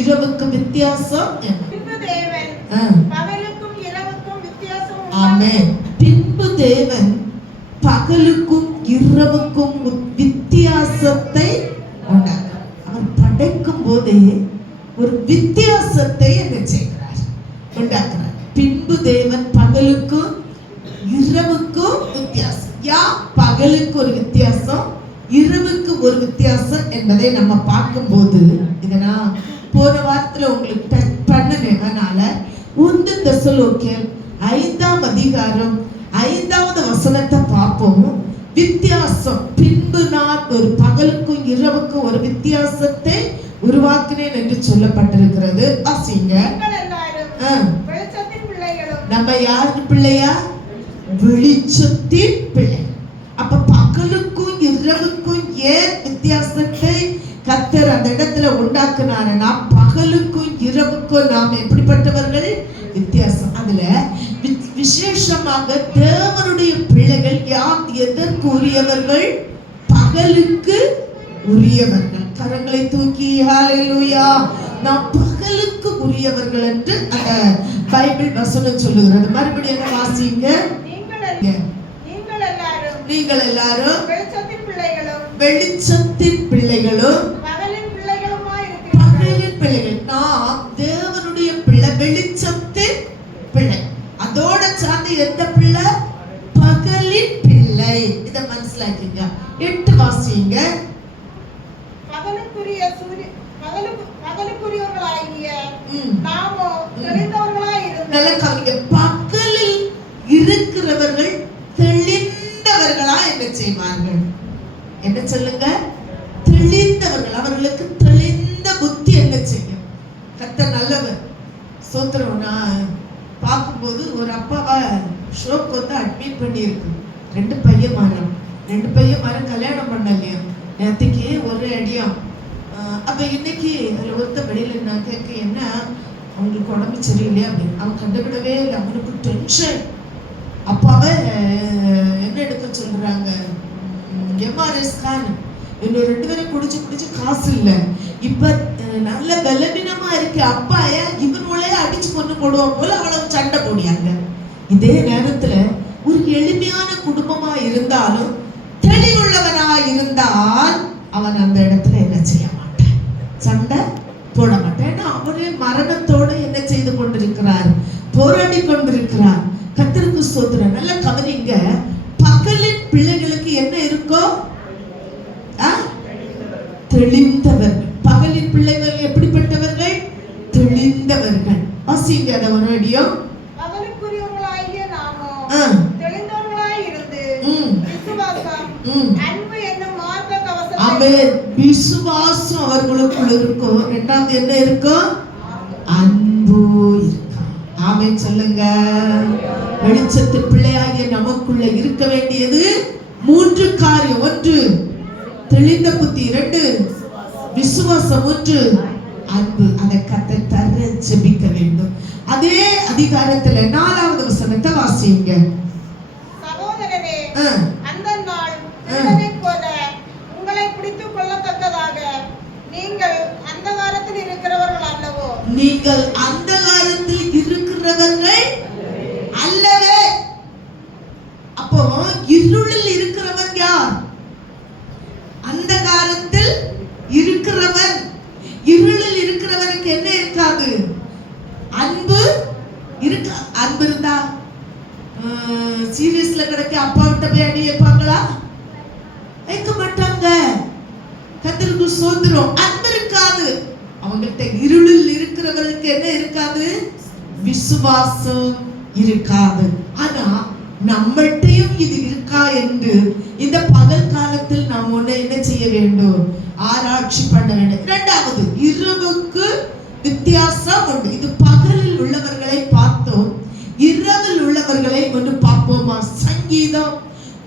இரவுக்கு வித்தியாசம் என்ன? ஆமென். பின்பு தேவன் பகலுக்கும் இரவுக்கும் வித்தியாசத்தை உண்டாக்குறார். அவர் படைக்கும் போதே ஒரு வித்தியாசத்தை என்ன செய்கிறார்? உண்டாக்குறார். பின்பு தேவன் பகலுக்கும் இரவுக்கும் வித்தியாசம். பகலுக்கு ஒரு வித்தியாசம், இரவுக்கு ஒரு வித்தியாசம் என்பதை நம்ம பார்க்கும்போது, இதை நான் போன வாரத்துல உங்களுக்கு டச் பண்ணனேன். அதனால 1 தெசலோனிக்கேயர் 5ஆம் அதிகாரம் 5வது வசனத்தை பார்ப்போம். வித்தியாசம். பின்பு நான் ஒரு பகலுக்கும் இரவுக்கும் ஒரு வித்தியாசத்தை உருவாக்கினேன் என்று சொல்லப்பட்டிருக்கிறது. வாசிங்க. நம்ம யாருக்கு பிள்ளையா? வெளிச்சத்தின் பிள்ளை. அப்ப பகலுக்கும் இரவுக்கும் ஏன் வித்தியாசத்தை கர்த்தர் அந்த இடத்துல உண்டாக்குனாருன்னா, பகலுக்கும் இரவுக்கும் நாம் எப்படிப்பட்டவர்கள்? வித்தியாசம். அதுல விசேஷமாக தேவனுடைய பிள்ளைகள் யார் எதற்கு உரியவர்கள்? பகலுக்கு உரியவர்கள். கரங்களை தூக்கி ஹல்லேலூயா. நாம் பகலுக்கு உரியவர்கள் என்று அந்த பைபிள் வசனம் சொல்லுகிறது. மறுபடியும் வாசிங்க. நீங்கள் எல்லாரும் வெளிச்சத்தின் பிள்ளைகளும் பகலின் பிள்ளைகள். நாம் தேவனுடைய பிள்ளை, வெளிச்சத்தின் பிள்ளை. அதோட சார்ந்து எந்த பிள்ளை? பகலின் பிள்ளை. இத மனசிலாக்கிங்க. 8 வாசிங்க. பகலுக்குரியவர்களாகிய நாமோ தெளிந்தவர்களாய் இருந்தோம். நல்ல கவனிங்க. பகலில் இருக்கிறவர்கள் தெளிந்தவர்களா என்ன செய்வார்கள்? என்ன சொல்லுங்க? தெளிந்தவர்கள். அவர்களுக்கு தெளிந்த புத்தி என்ன செய்யும்? கர்த்தர் நல்லவர். ஸ்தோத்திரம். நான் பார்க்கும்போது ஒரு அப்பாவை ஷோக்கு வந்து அட்மிட் பண்ணியிருக்கு. 2 பையன் கல்யாணம் பண்ணலையா? நேற்றுக்கு ஒரு அடியா. அப்ப இன்னைக்கு அதுல ஒருத்த வெளியில நான் கேட்க, என்ன அவங்களுக்கு உடம்பு சரியில்லையா அப்படின்னு. அவன் கண்டுபிடவே இல்லை. அவனுக்கு டென்ஷன். அப்பாவ என்ன எடுக்க சொல்றாங்க? MRI scan. இன்னும் 2 பேரும் குடிச்சு காசு இல்லை. இப்ப நல்ல பலவீனமா இருக்கு. அப்பா இவனோட அடிச்சு கொண்டு போடுவான் போல அவ்வளவு சண்டை போடியாங்க. இதே நேரத்துல ஒரு எளிமையான குடும்பமா இருந்தாலும் தெளிவுள்ளவனா இருந்தால் அவன் அந்த இடத்துல என்ன செய்ய மாட்டான்? சண்டை போட மாட்டான். ஏன்னா அவரே மரணத்தோடு என்ன செய்து கொண்டிருக்கிறார்? போராடி கொண்டிருக்கிறார். கர்த்தருக்கு ஸ்தோத்திரம். நல்ல கவனிங்க. பகலின் பிள்ளைகளுக்கு என்ன இருக்கோ? தெளிந்தவர்கள். பகலின் பிள்ளைகள் எப்படிப்பட்டவர்கள்? தெளிந்தவர்கள். வாசிங்க அத மறுபடியும். பகலுக்குரியவர்களாகிய நாமோ தெளிந்தவர்களாய் இருந்து விசுவாசம், அன்பு என்னும் மார்க்க கவசத்தை. ஆமென். விசுவாசம் அவர்களுக்குள்ள இருக்கும். இரண்டாவது என்ன இருக்கும்? அன்பு இருக்கும். ஆமென் சொல்லுங்க. வெளிச்சத்து பிள்ளையாகிய நமக்குள்ள இருக்க வேண்டியது 3 காரியம். 1 தெளிந்த புத்தி, 2 விசுவாசம், 3 அன்பு. அதை கர்த்தர் தர ஜெபிக்க வேண்டும். அதே அதிகாரத்துல 4வது வசனத்தை வாசிங்க. சகோதரரே, அந்த நாள் திருடனைப் போல உங்களை பிடித்துக் கொள்ளத்தக்கதாக நீங்கள் அந்தகாரத்தில் இருக்கிறவர்கள் அல்லவோ? நீங்கள் அந்தகாரத்தில் இருக்கிறவர்கள் அல்லவே. அப்போ இருளில் இருக்கிறவன் யார்? அந்தகாரத்தில் இருக்கிறவன். இருளில் இருக்கிறவனுக்கு என்ன இருக்காது? அன்பு இருக்க. அன்பு இருந்தா சீரியஸ்ல கிடைக்க அப்பா விட்ட போய் அடி வைப்பாங்களா? வைக்க மாட்டாங்க. கர்த்தருக்கு ஸ்தோத்திரம். அன்பு இருக்காது அவங்கள்ட்ட. இருளில் இருக்கிறவர்களுக்கு என்ன இருக்காது? விசுவாசம் இருக்காது. ஆனா நம்மள்டையும் இது இருக்கா என்று இந்த பகல் காலத்தில் நாம் என்ன செய்ய வேண்டும்? ஆராய்ச்சி பண்ண வேண்டும். 2வது, இரவுக்கு வித்தியாசம் உண்டு. இது பகலில் உள்ளவர்களை பார்த்தோம். இரவில் உள்ளவர்களை ஒன்று பார்ப்போமா? சங்கீதம்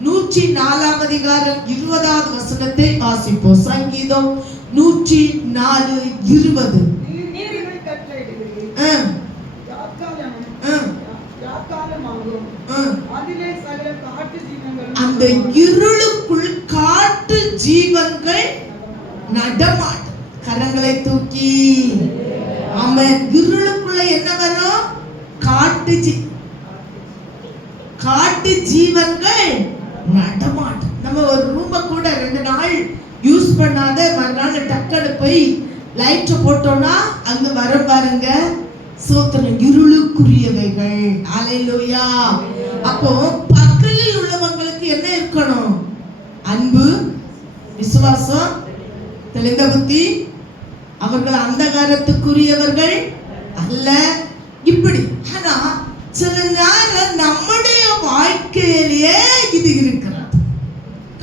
104 அதிகாரம் 20வது வசனத்தை வாசிப்போம். சங்கீதம் 104:20. அந்த இருளுக்குள் காட்டு ஜீவன்கள் நடமாடும். கரங்களை தூக்கி. ஆமென். இருளுக்குள்ள என்ன வரும்? காட்டு ஜீவன்கள் நடமாட்டம். நம்ம ஒரு ரூமை கூட 2 நாள் யூஸ் பண்ணாத மறுநாள் டக்குனு போய் லைட் போட்டோம்னா அங்க வர பாருங்க சோத்திரம் இருளுக்குரியவைகள். அல்லேலூயா. அப்போ பகலில் உள்ளவங்களுக்கு என்ன இருக்கணும்? அன்பு, விசுவாசம், தெளிந்த புத்தி. அவர்கள் அந்தகாரத்துக்குரியவர்கள் அல்ல. இப்படி. ஆனா சில நேரம் நம்முடைய வாழ்க்கையிலேயே இது இருக்கிறது.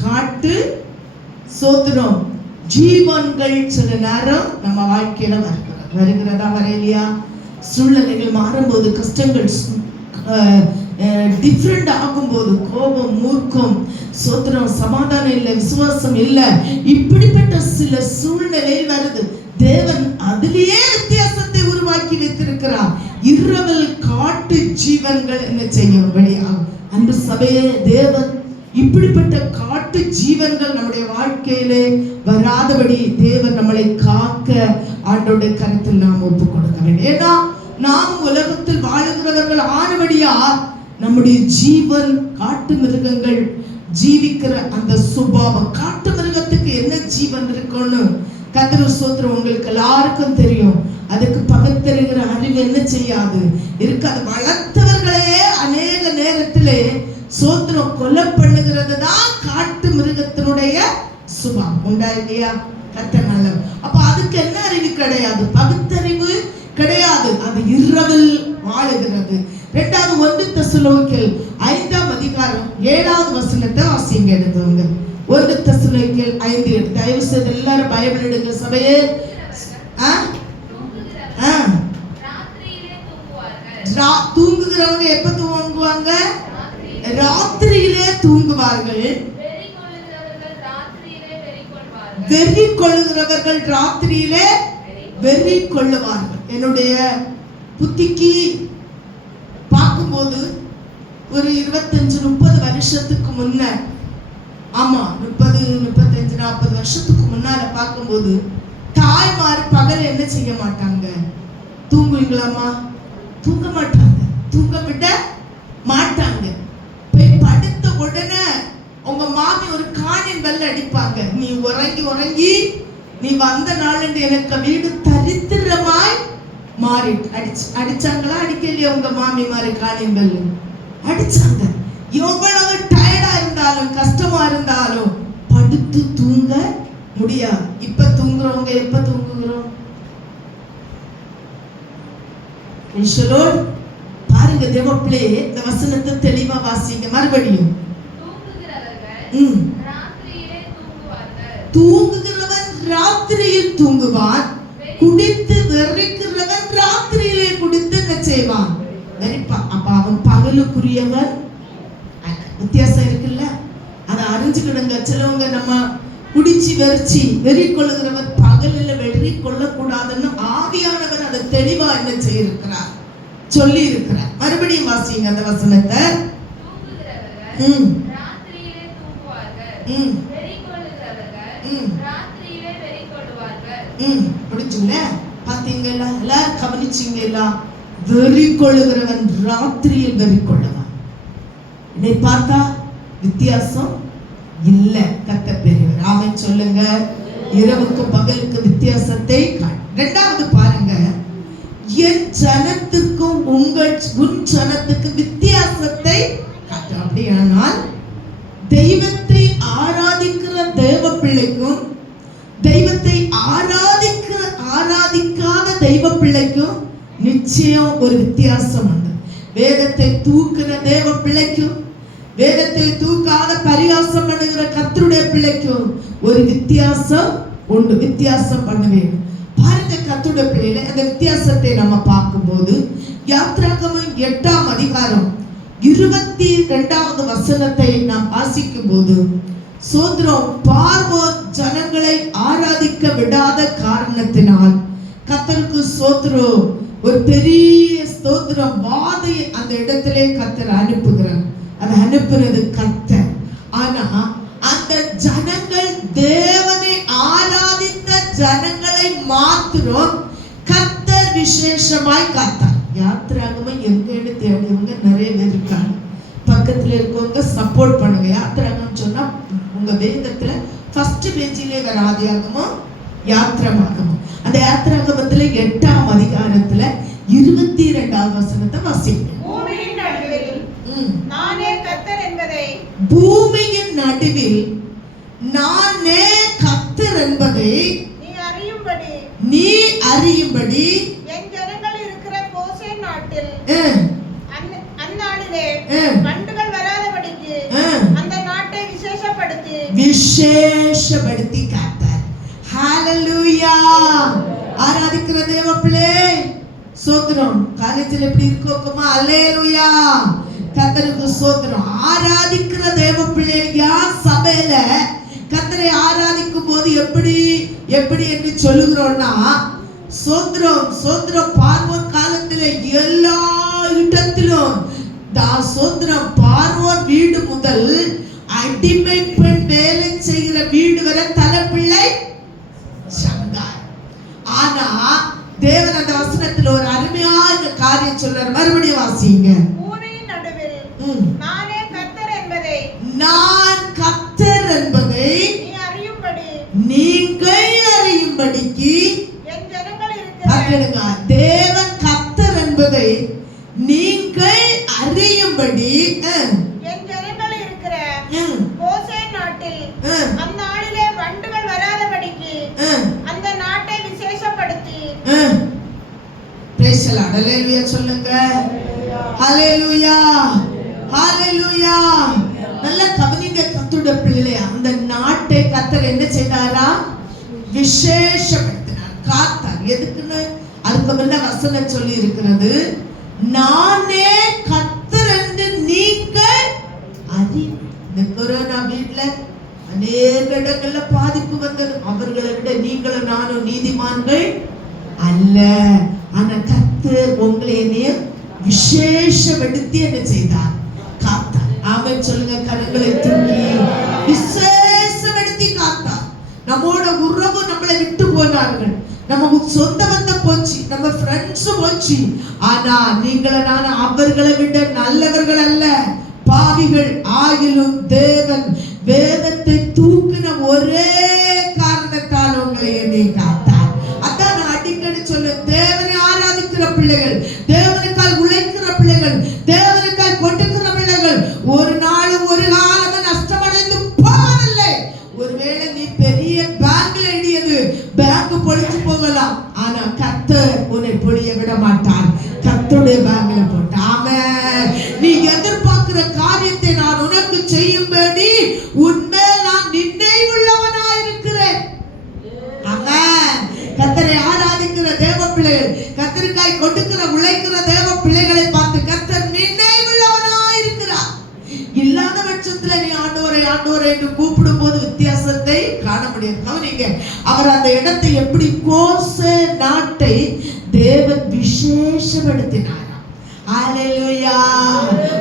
காட்டு சோத்திரம் ஜீவன்கள் சில நேரம் நம்ம வாழ்க்கையில வருகிறதா வரையிலையா? சூழ்நிலைகள் மாறும்போது, கஷ்டங்கள் டிஃப்ரெண்ட் ஆகும்போது, கோபம், மூர்க்கம், சோத்திரம், சமாதானம் இல்லை, விசுவாசம் இல்லை, இப்படிப்பட்ட சில சூழ்நிலை வருது. தேவன் அதிலேயே வித்தியாசத்தை உருவாக்கி வைத்திருக்கிறார். இரவில் காட்டு ஜீவன்கள் என்ன செய்யும்படியா? அன்பு சபையே, தேவன் இப்படிப்பட்ட காட்டு ஜீவன்கள் நம்முடைய வாழ்க்கையிலே வராதபடி தேவன் நம்மளை காக்க ஆண்டோடைய கருத்தில் நாம் ஒப்புக் கொடுக்க வேண்டும். ஏன்னா நாம் உலகத்தில் வாழுகிறவர்கள் ஆனபடியா நம்முடைய ஜீவன் காட்டு மிருகங்கள் ஜீவிக்கிற அந்த சுபாவம். காட்டு மிருகத்துக்கு என்ன ஜீவன் இருக்குன்னு கர்த்தர் சோத்திரம் உங்களுக்கு எல்லாருக்கும் தெரியும். அதுக்கு பகுத்தறிகிற அறிவு என்ன செய்யாது இருக்காது. வளர்த்தவர்களே அநேக நேரத்திலே சோத்திரம் கொலை பண்ணுகிறது தான் காட்டு மிருகத்தினுடைய சுபாவம். உண்டா இல்லையா? கர்த்தர் நல்லவர். அப்ப அதுக்கு என்ன அறிவு கிடையாது? பகுத்தறிவு கிடையாது. அது இரவில் வாழுகிறது. 2வது 1 தெசலோனிக்கேயர் 5ஆம் அதிகாரம் 7வது வசனத்தை வாசிங்க. எடுத்துங்க 1 தெசலோனிக்கேயர் 5:7. தயவு செய்து எல்லாரும் பைபிள் எடுங்க சபையே. தூங்குகிறவங்க எப்ப தூங்குவாங்க? ராத்திரியிலே தூங்குவார்கள். வெறி கொள்ளுகிறவர்கள் ராத்திரியிலே வெறி கொள்ளுவார்கள். என்னுடைய புத்திக்கு பார்க்கும்போது ஒரு 25-30 வருஷத்துக்கு முன்ன, ஆமா 30-35-40 வருஷத்துக்கு முன்னால பார்க்கும்போது தாய்மார் பகல் என்ன செய்ய மாட்டாங்க? தூங்குவீங்களாமா? தூங்க மாட்டாங்க. தூங்க விட மாட்டாங்க. போய் படுத்த உடனே உங்க மாமி ஒரு காணின் பெல் அடிப்பாங்க. நீ உறங்கி நீ வந்த நாள் எனக்கு வீடு தரித்திரமாய் மாறி. அடிச்சாங்களா? அடிக்கலையா? உங்க மாமி மாதிரி காணின் பெல் அடிச்சாங்க. எவ்வளவு டயர்டா இருந்தாலும் கஷ்டமா இருந்தாலும் படுத்து தூங்க முடியாது. இப்ப தூங்குறவங்க எப்ப தூங்குகிறோம்? பாருங்க தேவப்பிள்ளை, இந்த வசனத்தை தெளிவா வாசிங்க மறுபடியும். தூங்குகிறவன் ராத்திரியில் தூங்குவான், குடித்து வெறிக்கிறவன் ராத்திரியிலே குடித்து என்ன செய்வான்? வெறிப்பான். அப்ப அவன் பகலுக்குரியவன். வித்தியாசம் இருக்குல்ல? அதை அறிஞ்சுக்கிடுங்க. சிலவங்க நம்ம குடிச்சு வெறிச்சி வெறி கொள்ளுகிறவன் பகலில் வெறி கொள்ளக்கூடாதுன்னு ஆவியானவன் அதை தெளிவா என்ன செய்யிருக்கிறார், சொல்லி இருக்கிறார். மறுபடியும் வாசிங்க அந்த வசனத்தை. புரிஞ்சுங்களா? பாத்தீங்களா? எல்லாரும் கவனிச்சீங்களா? வெறி கொள்ளுகிறவன் ராத்திரியில் வெறி கொள்ளுவான். இதை பார்த்தா வித்தியாசம் இல்ல. கர்த்தர் பெரியவர். ஆமென் சொல்லுங்க. இரவுக்கும் பகலுக்கு வித்தியாசத்தை காட்டு. 2வது பாருங்க, என் ஜனத்துக்கும் உன் ஜனத்துக்கு வித்தியாசத்தை காட்டு. அப்படியானால் தெய்வத்தை ஆராதிக்கிற தேவ பிள்ளைக்கும் தெய்வத்தை ஆராதிக்காத தெய்வ பிள்ளைக்கும் நிச்சயம் ஒரு வித்தியாசம் உண்டு. வேதத்தை தூக்குற தேவ பிள்ளைக்கும் வேதத்தை தூக்காத பரிகாசம் பண்ணுகிற கர்த்தருடைய பிள்ளைக்கும் ஒரு வித்தியாசம் உண்டு. வித்தியாசம் பண்ண வேண்டும். பாருங்க கர்த்தருடைய பிள்ளையில அந்த வித்தியாசத்தை நம்ம பார்க்கும்போது யாத்ராகமம் 8ஆம் அதிகாரம் 22வது வசனத்தை நாம் வாசிக்கும் போது, சோத்ரம் பார்வோன் ஜனங்களை ஆராதிக்க விடாத காரணத்தினால் கர்த்தருக்கு சோத்ரம் ஒரு பெரிய ஸ்தோத்திரம் வாதையை அந்த இடத்திலே கர்த்தர் அனுப்புகிறார். அதை அனுப்புறது கர்த்தர். ஆனா அந்த ஜனங்கள் தேவனை ஆராதித்த ஜனங்களை மாத்திரம் கர்த்தர் விசேஷமாய் காத்தார். யாத்திராகமம் எங்கன்னு தேடியவங்க நிறைய பேர் இருக்காங்க. பக்கத்துல இருக்கவங்க சப்போர்ட் பண்ணுங்க. யாத்திராகமம் சொன்னா உங்க வேதத்துல ஃபர்ஸ்ட் பேஜிலே வர ஆதியாகமம் யாத்திராகமம். அந்த யாத்திராகமத்துல 8ஆம் அதிகாரத்துல 22வது வசனத்தை வாசிங்க. பூமியின் நடுவில் நானே கர்த்தர் என்பதை, பூமியின் நடுவில் நானே கர்த்தர் என்பதை நீ அறியும்படி என் ஜனங்கள் இருக்கிற கோசேன் நாட்டில் அந்நாளிலே வண்டுகள் வராதபடிக்கு அந்த நாட்டை விசேஷப்படுத்தி காத்தார். ஹalleluya. ஆராதிக்கிற தேவ பிள்ளை ஸ்தோத்திரம். காலேஜில் எப்படி இருக்கோமா? ஹalleluya. கர்த்தருக்கு ஸ்தோத்திரம். ஆராதிக்கிற தேவ பிள்ளையா சபையில கர்த்தரை ஆராதிக்கும் போது எப்படி என்று சொல்லுகிறோம்னா, சோத்திரம் பார்வோன் காலத்திலே எல்லா இடத்திலும் சோத்திரம் பார்வோன் வீடு முதல் அடிமை பெண் வேலை செய்கிற வீடு வரை தலைப்பிள்ளை சங்கார். ஆனா தேவன் அந்த வசனத்துல ஒரு அருமையான காரியம் சொல்றார். மறுபடியும் வாசிங்க. பூமியின் நடுவில் நானே கர்த்தர் என்பதை, நான் கர்த்தர் என்பதை நீங்கள் அறியும்படிக்கு என் ஜனங்கள் இருக்கிற, தேவன் கர்த்தர் என்பதை நீங்கள் அறியும்படி என் ஜனங்கள் இருக்கிற கோசேன் நாட்டில் அந்நாளிலே வண்டுகள் வராதபடிக்கு அந்த நாட்டை விசேஷப்படுத்தி. Praise the Lord. ஹalleluya சொல்லுங்க. ஹalleluya. ஹalleluya. நல்ல கவனிங்க கர்த்தருடைய பிள்ளைகளே. அந்த நாட்டை கர்த்தர் என்ன செய்தாரா? விசேஷப்படுத்தினார், காத்தார். எதுக்குன்னு அதுக்கு முன்ன வசனம் சொல்லி இருக்கிறது. நானே கர்த்தர் என்று நீங்கள் அறியுங்கள். இந்த கொரோனா வீட்ல அநேக இடங்கள்ல பாதிப்பு வந்தது. அவர்களை விட நீங்களும் நானும் நீதிமான்கள் அல்ல. ஆனா கர்த்தர் உங்களை விசேஷப்படுத்தி என்ன செய்தார்? காத்தார். ஆமென் சொல்லுங்க. கரங்களை தூக்கி விசேஷப்படுத்தி காத்தார். நம்மோட உறவு நம்மளை விட்டு போனார்கள், நம்ம சொந்த பந்தம் போச்சு, நம்ம ஃப்ரெண்ட்ஸ் போச்சு. ஆனா நீங்கள நான் அவர்களை விட நல்லவர்கள் அல்ல, பாவிகள் ஆகிலும் தேவன் வேதத்தை தூக்கின ஒரே காரணத்தால் உங்களை என்னை காத்தார். அதான் நான் அடிக்கடி சொல்ல, தேவனை ஆராதிக்கிற பிள்ளைகள், தேவனுக்காய் உழைக்கிற பிள்ளைகள், தேவனுக்காய் கொடுக்கிற பிள்ளைகள் ஒரு நாளும் ஒரு காலமும் நஷ்டமடைந்து போவதில்லை. ஒருவேளை நீ பெரிய பேங்க்ல எண்ணியது பேங்க் பொழிச்சு போகலாம், ஆனா கர்த்தர் உன்னை பொழிய விட மாட்டார். கர்த்தருடைய பேங்க்ல போட்டு ஆமென். நீ எதிர்பார்க்கிற காரியத்தை நான் உனக்கு செய்யும்படி உன்மேல் நான் நினைவுள்ளவனாய் இருக்கிறேன். ஆமென். கர்த்தரை ஆராதிக்கிற தேவ பிள்ளைகள், கர்த்தருக்காய் கொடுக்கிற உழைக்கிற தேவ பிள்ளைகளை பார்த்து கர்த்தர் நினைவுள்ளவனாய் இருக்கிறார். இல்லாத பட்சத்துல நீ ஆண்டவரை ஆண்டவரை என்று கூப்பிடும் போது வித்தியாசத்தை காண முடியாது. கவனிங்க, அவர் அந்த இடத்தை எப்படி கோசேன் நாட்டை தேவன் விசேஷப்படுத்தினார். ஹalleluya.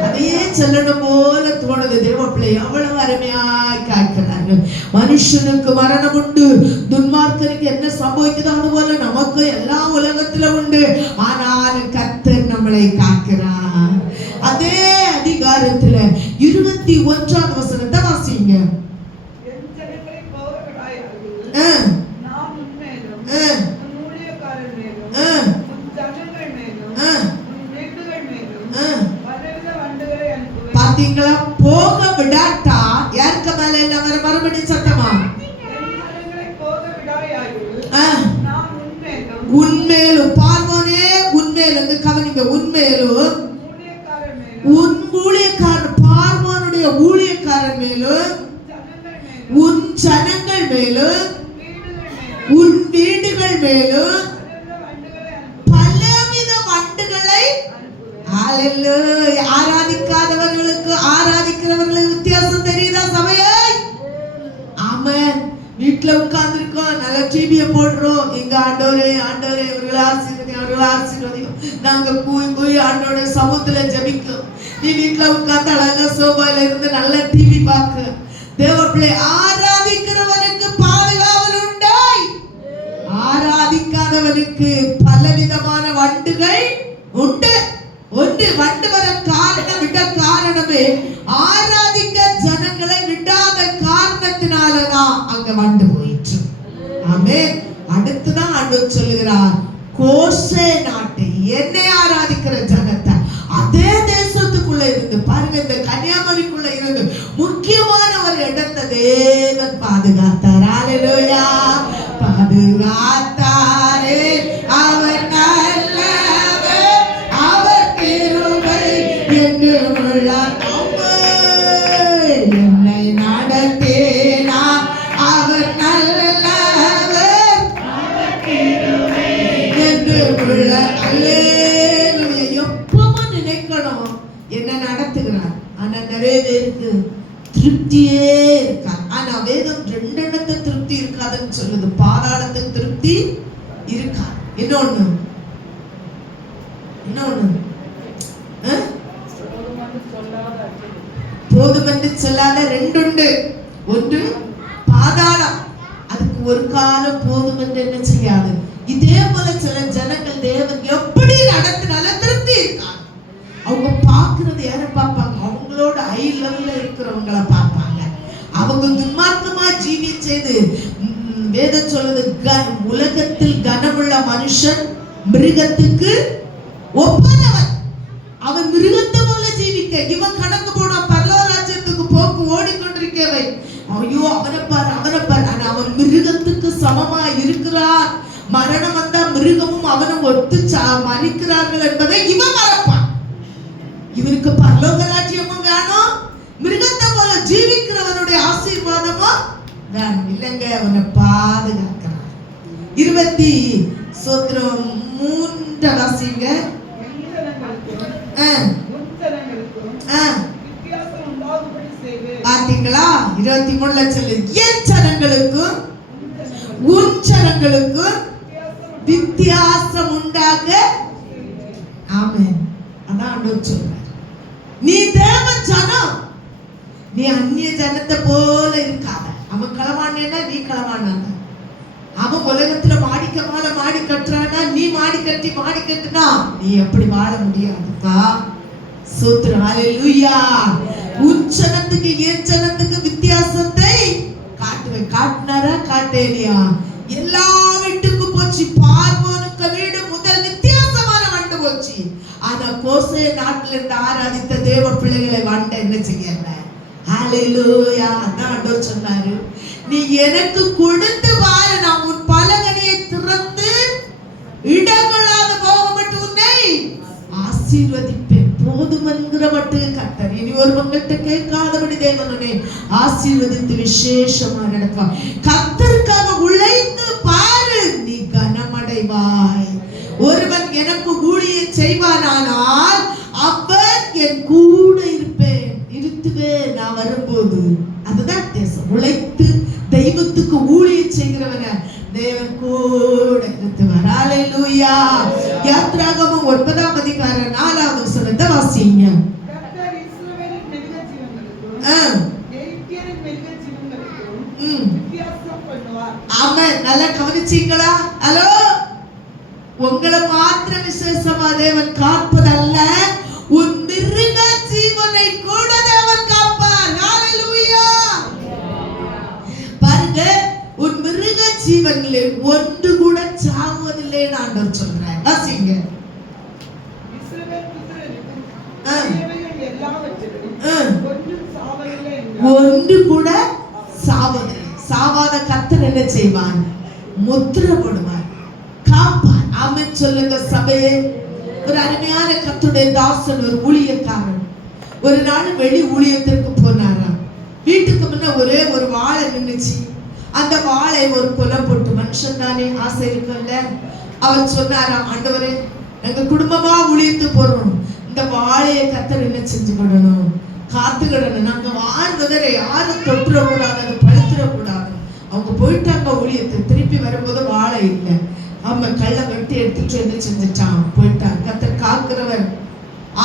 அதையே சொல்லணும் போல தோணுது. தேவ பிள்ளை எவ்வளவு அருமையாய் காக்கிறார்கள். மனுஷனுக்கு மரணம் உண்டு, துன்மார்க்கனுக்கு என்ன சம்பவிக்குதோ அது போல நமக்கு எல்லா உலகத்துல உண்டு. ஆனால் கர்த்தர் நம்மளை காக்கிறார். அதே அதிகாரத்துல 21வது வசனத்தை வாசிங்க. பாத்தீங்களா? போக விடாட்டா யாருக்கு மேல என்ன வர? மறுபடியும் சத்தமா, உன்மேலும் பார்வோனே, உன்மேலும் கவனிங்க, உன்மேலும் உன் ஊழியக்காரன், பார்வோனுடைய ஊழியக்காரன் மேலும், உன் ஜனங்கள் மேலும், உன் வீடுகள் மேலும் பலவித வண்டுகளை. ஹalleluya. ஆராதிக்காதவர்களுக்கு ஆராதிக்கிறவர்களுக்கு வித்தியாசம் தெரியுதா சபையே? ஆமென். வீட்ல உட்கார்ந்து இருக்கோம், நல்ல டிவியை போடுறோம், எங்க ஆண்டவரே ஆண்டவரே இவர்களை ஆசீர்வதியும் அவர்களை ஆசீர்வதியும் நாங்க கூய் ஆண்டோட சமூகத்துல ஜெபிக்கும். நீ வீட்ல உட்கார்ந்து அழகா சோபாயில இருந்து நல்ல டிவி பார்க்க. தேவ பிள்ளை ஆராதிக்கிறவருக்கு பாதுகாவல் உண்டாய். ஆராதிக்காதவனுக்கு பலவிதமான வண்டுகள் உண்டு. ஒன்று வண்டு வர காரணமே ஆராதிக்க ஜனங்களை விடாத காரணத்தினாலதான் அங்க வண்டு போயிற்று. ஆமென். அடுத்துதான் ஆண்டவர் சொல்லுகிறார், கோசே நாட்டை என்னை ஆராதிக்கிற ஜனத்தை அதே தேசத்துக்குள்ள இருந்து பாருங்க, இந்த கன்னியாகுமரிக்குள்ள இருந்து முக்கியமான ஒரு இடத்தை தேவன் பாதுகாத்தார். அல்லேலூயா. பாதுகாத்தாரே அவர் நல்லவர், அவர் கிருபை என்றும் உள்ளார். என்னை நடத்தினார் அவர் நல்லவர், அவர் கிருபை என்றும் உள்ளார். அல்லேலூயா. எப்பவும் நினைக்கணும் என்ன நடத்துகிறார். ஆனா நிறைய பேருக்கு திருப்தியே இருக்காது. ஆனா வேதம் ரெண்டு இடத்துல திருப்தி இருக்காதுன்னு சொல்லுது. பாதாளத்துக்கு திருப்தி இருக்காது. இன்னொன்னு போதுமென்று சொல்லாத ரெண்டு உண்டு. ஒன்று பாதாளம், அதுக்கு ஒரு காலம் போதுமென்று என்ன செய்யாது. இதே போல சில ஜனங்கள் தேவன் எப்படி நடத்தினாலும் திருப்தி இருக்காது. அவங்க பாக்குறது யாரை பார்ப்பாங்க? அவங்களோட ஹை லெவல்ல இருக்கிறவங்கள பார்ப்பாங்க. அவங்க துன்மார்க்கமா ஜீவிச்சது வேதம் சொல்லுது, உலகத்தில் கனமுள்ள மனுஷன் மிருகத்துக்கு ஒப்பானவன். அவன் மிருகத்தை போல ஜீவிக்க, இவன் கணக்கு போட பரலோகராஜ்யத்துக்கு போக்கு ஓடிக்கொண்டிருக்கவை. ஐயோ அவனை பாரு அவனை பாரு. ஆனா அவன் மிருகத்துக்கு சமமா இருக்கிறார். மரணம் வந்தா மிருகமும் அவனும் ஒத்து மறிக்கிறார்கள் என்பதை இவன் மறப்பான். இவனுக்கு பரலோக ராஜ்யமும் வேணும், மிருகத்தை போல ஜீவிக்கிறவனுடைய ஆசீர்வாதமும் வேணும். இல்லைங்க, அவனை பாதுகாக்கிறான். 23 வாசிங்க. பாத்தீங்களா? 23ல சொல்லு, என் ஜனங்களுக்கும் உன் ஜனங்களுக்கும் வித்தியாசம் உண்டாக. ஆமென். அதான் ஆண்டவர் சொல்றார், நீ தேவ ஜனம், நீ அந்நிய ஜனத்தை போல இருக்காத. அவன் களவானா நீ களவானா, அவன் உலகத்துல மாடிக்க மேல மாடி கட்டுறானா நீ மாடி கட்டுனா நீ எப்படி வாழ முடியாதுப்பா. சூத்திரம். அல்லேலூயா. உன் ஜனத்துக்கு என் ஜனத்துக்கு வித்தியாசத்தை காட்டுவேன். காட்டினாரா காட்டேனியா? எல்லா வீட்டுக்கு போச்சு. பார்வோனுக்கு வீடு முதல் வித்தியாசமான வண்டு போச்சு. ஆனா கோசே நாட்டில இருந்து ஆராதித்த தேவ பிள்ளைகளை வண்ட என்ன செய்யல. ஹalleluya. அதான் ஆண்டவர் சொன்னாரு, நீ எனக்கு கொடுத்து பாரு, நான் உன் பலகணியை திறந்து இடங்களாத போக மட்டும் உன்னை ஆசீர்வதிப்பேன். போதுமென்கிற மட்டும் கர்த்தர் இனி ஒருவங்கிட்ட கேட்காதபடி தேவனே ஆசீர்வதித்து விசேஷமா நடத்துவார். கர்த்தருக்காக உழைத்து பாரு, நீ கனமடைவாய். ஒருவன் எனக்கு ஊழியம் செய்வானானால் அவன் என் கூட இருத்துவேன் நான் வரும்போது. அதுதான் தேசம். உழைத்து தெய்வத்துக்கு ஊழியம் செய்கிறவன தேவன் கூட இருத்துவார். அல்லேலூயா. யாத்ராகமம் 9ஆம் அதிகாரம் 4வது வசனத்தை வாசிங்க. கர்த்தர் இஸ்ரவேலின் மிருக ஜீவன்களுக்கும் எகிப்தியரின் மிருக ஜீவன்களுக்கும் வித்தியாசம் பண்ணுவார். ஆமென். நல்லா கவனிச்சீங்களா? ஹலோ, உங்களை மாத்திரம் விசேஷமா தேவன் காப்பதல்ல, உன் மிருக ஜீவனை கூட தேவன் காப்பார். ஹalleluya. பாருங்க, உன் மிருக ஜீவனிலே ஒன்று கூட சாவதில்லை ஆண்டவர் சொல்றார். வாசிங்க. இஸ்ரவேல் புத்திரருக்கும் தேவர்கள் எல்லாவற்றிலும் ஒன்றும் சாவதில்லை என்றார். ஒன்று கூட சாவதில்லை. சாவாத கர்த்தர் என்ன செய்வான்? முத்திரை போடுவார், காப்பார். ஆமென் சொல்லுங்க சபையே. ஒரு அருமையான கர்த்தருடைய தாசன், ஒரு ஊழியக்காரன் ஒரு நாள் வெளி ஊழியத்திற்கு போனாராம். வீட்டுக்கு முன்ன ஒரே ஒரு வாழை நின்னுச்சு. அந்த வாழை ஒரு கொலை போட்டு, மனுஷன் தானே ஆசை இருக்குல்ல. அவர் சொன்னாராம், ஆண்டவரே நாங்க குடும்பமா ஊழியத்து போறோம், இந்த வாழையை கர்த்தர் என்ன செஞ்சுக்கிடணும், காத்துக்கிடணும். நாங்க வாழ்ந்தவரை யாரும் தொட்டுறக்கூடாது, அது பழுத்துடக்கூடாது. அவங்க போயிட்டாங்க ஊழியத்தை. திருப்பி வரும்போது வாழை இல்லை. அவன் கள்ள வெட்டி எடுத்துட்டு என்ன செஞ்சுட்டான், போயிட்டான். கர்த்தர் காக்கிறவர்,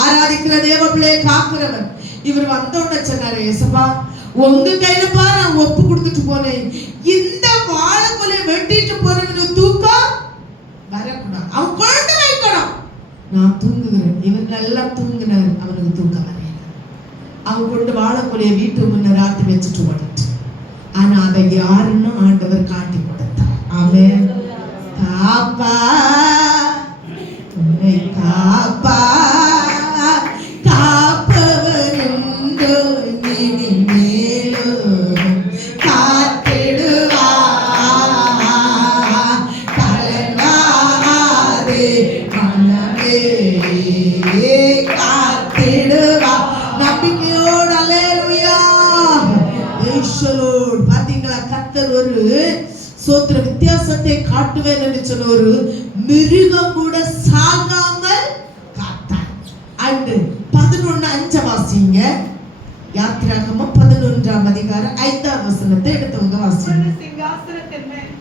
ஆராதிக்கிற தேவ பிள்ளையை காக்கிறவர். இவர் வந்தோட சொன்னாரு, ஏசப்பா உங்க கையிலப்பா நான் ஒப்பு கொடுத்துட்டு போனேன், இந்த வாழைக்குலையை வெட்டிட்டு போனவனுக்கு தூக்கம் வரக்கூடாது. அவன் குழந்தை வைக்கணும். நான் தூங்குகிறேன், இவன் நல்லா தூங்கினார், அவனுக்கு தூக்கம் வரையில. அவன் கொண்டு வாழைக்குலையை வீட்டு முன்ன ராத்தி வச்சுட்டு ஓடிட்டு. ஆனா அதை யாருன்னு ஆண்டவர் காட்டி கொடுத்தார். ஆமென். காப்பா உன்னை காப்பா காப்பவருண்டோ இனிமேலும் காத்திடுவா கலங்காதே மனமே காத்திடுவா நம்பிக்கையோடு. அல்லேலூயா. ஈஸ்வரோடு பாத்தீங்களா, கர்த்தர் ஒரு சோத்திர வித்தியாசத்தை காட்டுவேன் என்று சொன்ன ஒரு மிருகம் கூட சாகாமல் காத்தார். அண்டு 11:5 வாசிங்க. யாத்திராகமம் 11ஆம் அதிகாரம் 5ஆம் வசனத்தை எடுத்தவங்க வாசிங்க. சிங்காசனத்தின் மேல்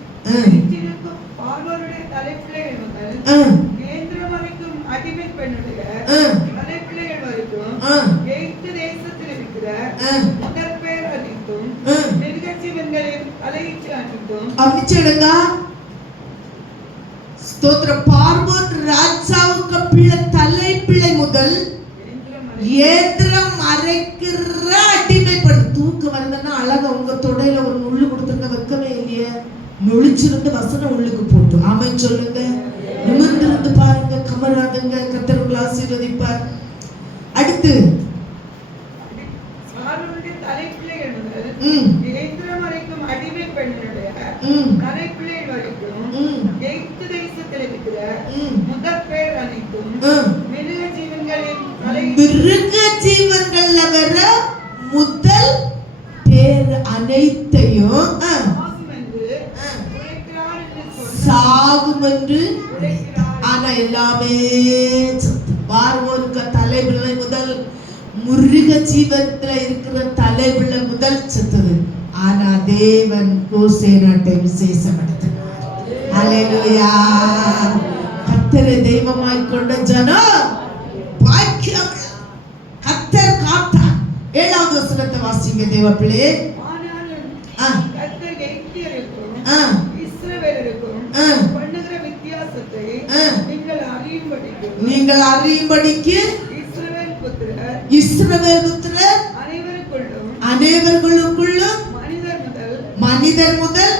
வீற்றிருக்கும் பார்வோனுடைய தலைப்பிள்ளைகள் முதல் கேந்திரம் வரைக்கும் அடிமை பெண்ணுடைய தலைப்பிள்ளைகள் வரைக்கும் எகிப்து தேசத்தில் இருக்கிற முதல் பேர் அனைத்தும் மிருகஜீவன்களின் தலையீச்சு அனைத்தும் அமைச்சிடுங்க. ஸ்தோத்திர. பார்வோன் ராஜாவுக்கு தலைப்பிள்ளை முதல் ஏந்திரம் அரைக்கிற அடிமைப்படு. தூக்கம் வரலன்னா அழகா உங்க தொடையில ஒரு முள்ளு கொடுத்துருங்க, வெக்கமே இல்லையே. முழிச்சிருந்து வசனம் உள்ளுக்கு போட்டு ஆமென் சொல்லுங்க. நிமிர்ந்திருந்து பாருங்க, கமராதுங்க. கர்த்தர் உங்களை ஆசீர்வதிப்பார். அடுத்து தலைப்பிள்ளைகள் முதல் ஏந்திரம் வரைக்கும் அடிமை பெண்ணுடைய தலைப்பிள்ளைகள் வரைக்கும் எகிப்து தேசத்தில் இருக்கிற முதல் பேர் அனைத்தும் மிருக ஜீவன்கள்ல வர முதல் பேர் அனைத்தையும் சாகும் என்று. ஆனா எல்லாமே பார்வோனுக்கு தலைபிள்ளை முதல் மிருக ஜீவத்துல இருக்கிற தலைபிள்ளை முதல் செத்தது. ஆனா தேவன் கோசே நாட்டை விசேஷப்படுத்தினார். அல்லேலூயா. கர்த்தரை தெய்வமாய் கொண்ட ஜனம் பாக்கியம். கர்த்தர் காத்தார். 7ஆவது வசனத்தை வாசிங்க தேவ பிள்ளையே. கர்த்தர் எகிப்தியருக்கும் இஸ்ரவேலருக்கும் பண்ணுகிற வித்தியாசத்தை நீங்கள் அறியும்படிக்கு இஸ்ரவேல் புத்திரர் அனைவருக்குள்ளும் மனிதர் முதல்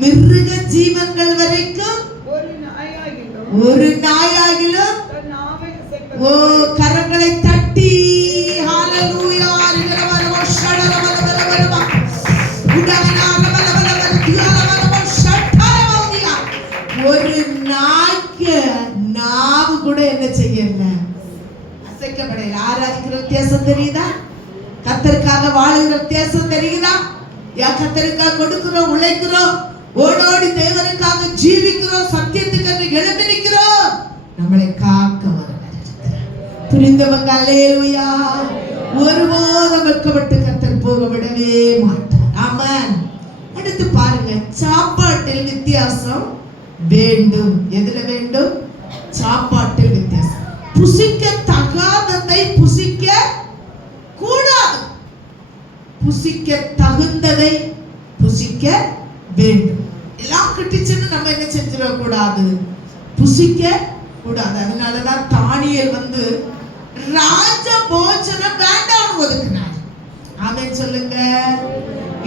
மிருக ஜீவன்கள் வரைக்கும் ஒரு நாயாகிலும் கரங்களை தட்டி ஹalleluya ஒரு நாய்க்கு நாவு கூட என்ன செய்யல, அசைக்கப்படல. ஆராதிக்கிற வித்தியாசம் தெரியுதா? கர்த்தருக்காக வாழுகிற வித்தியாசம் தெரியுதா? கர்த்தருக்காக கொடுக்கிறோம், உழைக்கிறோம், ஓடோடி தேவனுக்காக ஜீவிக்கிறோம், சத்தியத்துக்கு எழுப்பி நிற்கிறோம். நம்மளை காக்க வருவார். புரிந்தவங்க அல்லேலூயா. ஒருபோதும் வெட்கப்பட்டு கர்த்தர் போக விடவே மாட்டார். ஆமென். அடுத்து பாருங்க, சாப்பாட்டில் வித்தியாசம் வேண்டும். எதுல வேண்டும்? சாப்பாட்டில் வித்தியாசம். புசிக்க தகாததை புசிக்க கூடாது, புசிக்க தகுந்ததை புசிக்க வேண்டும். எல்லாம் கிட்டிச்சுன்னு நம்ம என்ன செஞ்சிட கூடாது, புசிக்க கூடாது. அதனாலதான் தானியேல் ராஜ போஜனம் வேண்டாம் ஒதுக்குனார். ஆமென் சொல்லுங்க.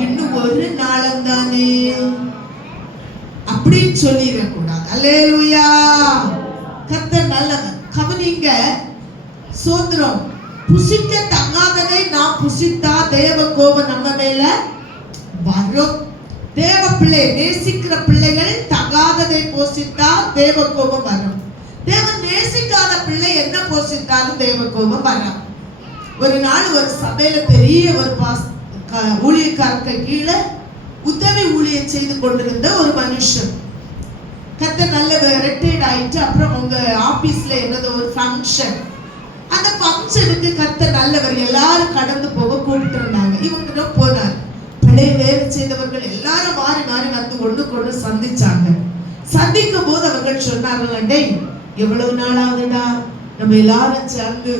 இன்னும் ஒரு நாளும் தானே அப்படின்னு சொல்லிடக்கூடாது. அல்லேலூயா. கர்த்தர் நல்லவர். கவனிங்க, சோதரம் புசிக்க தகாததை நாம் புசித்தா தேவ கோபம் நம்ம மேல வரும். தேவ பிள்ளை நேசிக்கிற பிள்ளைகள் தகாததை போசித்தா தேவ கோபம் வரும். தேவன் நேசிக்காத பிள்ளை என்ன போசித்தாலும் தேவ கோபம் வரும். ஒரு நாள் ஒரு சபையில பெரிய ஒரு ஊழியக்காரருக்கு கீழே உதவி ஊழியம் செய்து கொண்டிருந்த ஒரு மனுஷன். கர்த்தர் நல்ல ரிட்டையர்ட் ஆயிட்டு அப்புறம் உங்க ஆபீஸ்ல என்னது ஒரு ஃபங்க்ஷன். அந்த ஃபங்க்ஷனுக்கு கர்த்தர் நல்லவர், எல்லாரும் கடந்து போக கூப்பிட்டு இருந்தாங்க. இவங்க போனார். பழைய வேலை செய்தவர்கள் எல்லாரும் மாறி மாறி வந்து ஒண்ணுக்கு சந்திச்சாங்க. சந்திக்கும் போது அவர்கள் சொன்னார்கள், டேய் எவ்வளவு நாளாவதுடா நம்ம எல்லாரும் சேர்ந்து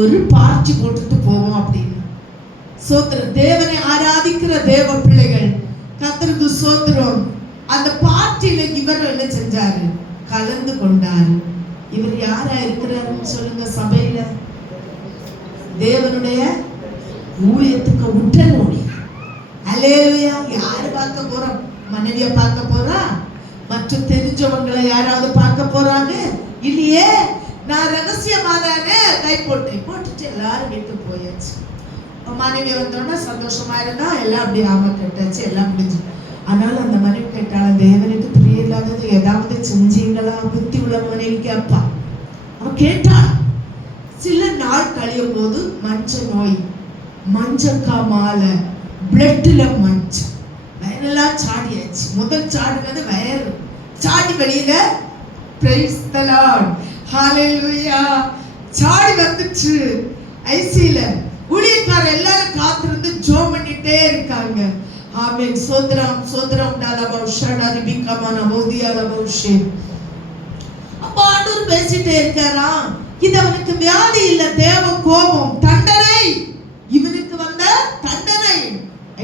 ஒரு பார்ட்டி போட்டுட்டு போவோம் அப்படின்னு. சோத்திர தேவனை ஆராதிக்கிற தேவ பிள்ளைகள் கர்த்தருக்கு ஸ்தோத்திரம். அந்த பார்ட்டியில இவர் என்ன செஞ்சாரு? கலந்து கொண்டாரு. இவர் யாரா இருக்கிறாருன்னு சொல்லுங்க? சபையில தேவனுடைய ஊழியத்துக்கு உடன் ஊழியர். அல்லேலூயா. யாரு பார்க்க போறோம்? மனைவிய பார்க்க போறா? மற்ற தெரிஞ்சவங்களை யாராவது பார்க்க போறாங்க? இல்லையே. நான் ரகசியமா தானே கை போட்டுட்டு எல்லாரும் வீட்டுக்கு போயாச்சு. மனைவி வந்தோன்னா சந்தோஷமா இருந்தா எல்லாம் அப்படி ஆமா கேட்டாச்சு, எல்லாம் முடிஞ்சு. ஆனாலும் அந்த மனைவி கேட்டாலும் தேவனுக்கு பிரிய இல்லாதது ஏதாவது செஞ்சீங்களா? புத்தி உள்ள மனைவிக்கு அப்பா அவன் கேட்டான். சில நாள் கழியும் போது மஞ்ச நோய், மஞ்சக்கா மாலை, பிளட்ல மஞ்சள், வயரெல்லாம் சாடியாச்சு. முதல் சாடுனது வயர் சாடி வெளியில. பிரைஸ் தி லார்ட், ஹalleluya. சாடி வந்துச்சு. ஐசில ஊழியக்கார எல்லாரும் காத்திருந்து ஜெபம் பண்ணிட்டே இருக்காங்க. ஆமென். சோத்ரம் சோத்ரம் டாலபா ஷடாரி பிகமான போதியாலபோஷே. அப்ப ஆண்டவர் பேசிட்டே இருக்காரா. இது அவனுக்கு வியாதி இல்ல, தேவ கோபம், தண்டனை. இவனுக்கு வந்த தண்டனை.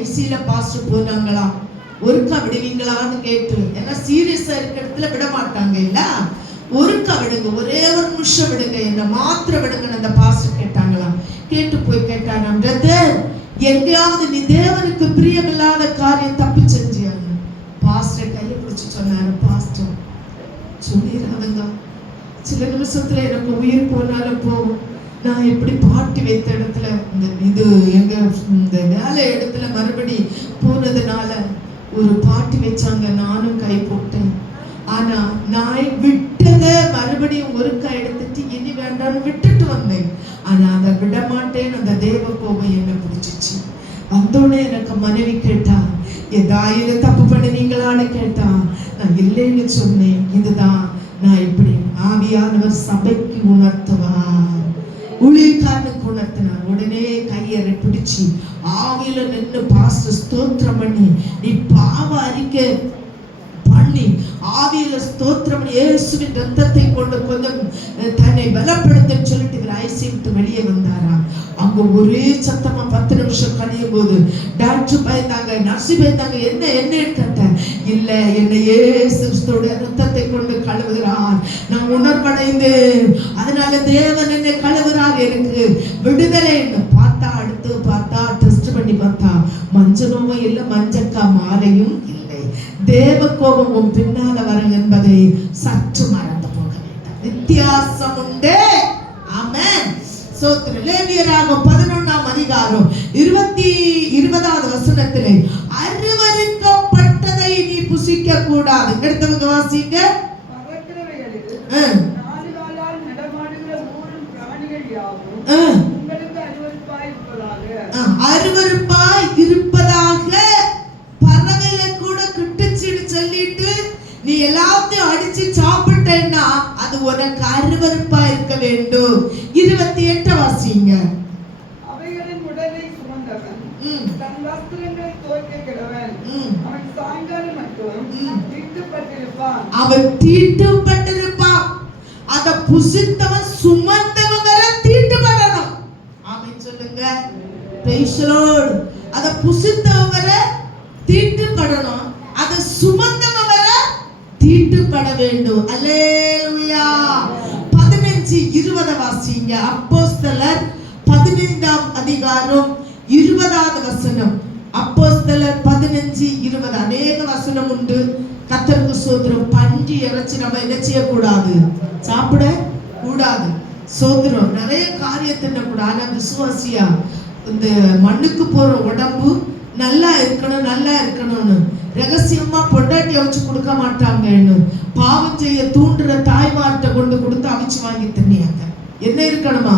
ஐசில பாஸ்டர் போனாங்களா, ஒருக்கா விடுவீங்களான்னு கேட்டு. ஏன்னா சீரியஸா இருக்க இடத்துல விட மாட்டாங்க இல்ல. ஒருக்கா விடுங்க, ஒரே ஒரு நிமிஷம் விடுங்க, என்ன மாத்திர விடுங்கன்னு அந்த பாஸ்டர் கேட்டாங்களாம். கேட்டு போய் கேட்டாங்க, பிரதர் எங்கேயாவது நீ தேவனுக்கு பிரியமில்லாத காரியம் தப்பி செஞ்சியாங்க? பாஸ்டர் கையை பிடிச்சு சொன்னாரு, பாஸ்டர் சொல்லிடாதுங்க, சில நிமிஷத்துல எனக்கு உயிர் போனாலும் போகும். நான் எப்படி பாட்டி வைத்த இடத்துல இது எங்க இந்த வேலை இடத்துல மறுபடி போனதுனால ஒரு பாட்டி வச்சாங்க, நானும் கை போட்டேன். ஆனா நான் விட்டதை மறுபடியும் ஒருக்கா எடுத்துட்டு இனி வேண்டாம்னு விட்டுட்டு வந்தேன். ஆனா அதை விட மாட்டேன்னு அந்த தேவ கோபம் என்ன பிடிச்சிச்சு. வந்தோடனே எனக்கு மனைவி கேட்டா, ஏதாயில தப்பு பண்ணினீங்களான்னு கேட்டா. நான் இல்லைன்னு சொன்னேன். இதுதான் நான் இப்படி ஆவியானவர் சபைக்கு உணர்த்துவார், ஊழியக்காரனுக்கு உணர்த்தினார். உடனே கையறை பிடிச்சி ஆவியில நின்று பாஸ்டர் ஸ்தோத்திரம் பண்ணி, நீ பாவ அறிக்கை பண்ணி ஆவியில ஸ்தோத்திரம் இயேசுவின் ரத்தத்தை கொண்டு கொஞ்சம் தன்னை பலப்படுத்த சொல்லிட்டு இவர் ஐசியூட்டு வெளியே வந்தாரா. அங்க ஒரே சத்தமா 10 நிமிஷம் கழியும் போது டாக்டர் பயந்தாங்க, நர்ஸ் பயந்தாங்க. என்ன கேட்ட? இல்ல, என்ன இயேசுவோட ரத்தத்தை கொண்டு கழுவுகிறார், நான் உணர்வடைந்தேன், அதனால தேவன் என்னை கழுவுறார், எனக்கு விடுதலை. பார்த்தா அடுத்து பார்த்தா டெஸ்ட் பண்ணி பார்த்தா மஞ்சளும் இல்ல, மஞ்சக்கா மாலையும் இல்லை. தேவ கோபமும் பின்னால வர என்பதை சற்று மறந்து போக வேண்டாம். வித்தியாசம் உண்டு. ஆமென். சோத்திரம். லேவியராகமம் 11ஆம் அதிகாரம் 20வது வசனத்திலே, அருவருக்கப்பட்டதை நீ புசிக்க கூடாது. எடுத்தவங்க வாசிங்க. அருவருப்பாய் இருப்பதாக பறவையில கூட கிட்டுச்சுன்னு சொல்லிட்டு நீ எல்லாத்தையும் அடிச்சு சாப்பிட்டேன்னா அது உனக்கு அருவருப்பா இருக்க வேண்டும். 28 வாசிங்க. அவைகளின் உடலை சுமந்தவன் தன் வஸ்திரங்களை துவைக்க கிடவன், அவன் சாயங்காலம் மட்டும் தீட்டுப்பட்டிருப்பான். அவன் தீட்டுப்பட்டிருப்பான். அத புசித்தவன் சுமந்தவன் வர தீட்டுப்படணும். ஆமென் சொல்லுங்க. Praise the Lord. அத புசித்தவன் வர தீட்டுப்படணும், அத சுமந்தவன் வர தீட்டுப்பட வேண்டும். அல்லேலூயா. 15-20 வாசிங்க. அப்போஸ்தலர் 15ஆம் அதிகாரம் 20வது வசனம். அப்போஸ்தலர் 15-20 அநேக வசனம் உண்டு. கர்த்தருக்கு ஸ்தோத்திரம். பன்றி இறைச்சி நம்ம என்ன செய்யக்கூடாது? சாப்பிட கூடாது. ஸ்தோத்திரம். நிறைய காரியத்தை கூட. ஆனா விசுவாசியா இந்த மண்ணுக்கு போற உடம்பு நல்லா இருக்கணும்னு ரகசியமா பொண்டாட்டிய வச்சு கொடுக்க மாட்டாங்கன்னு பாவம் செய்ய தூண்டுற தாய்மார்ட்ட கொண்டு கொடுத்து அவிச்சு வாங்கி தின்னியாங்க. என்ன இருக்கணுமா?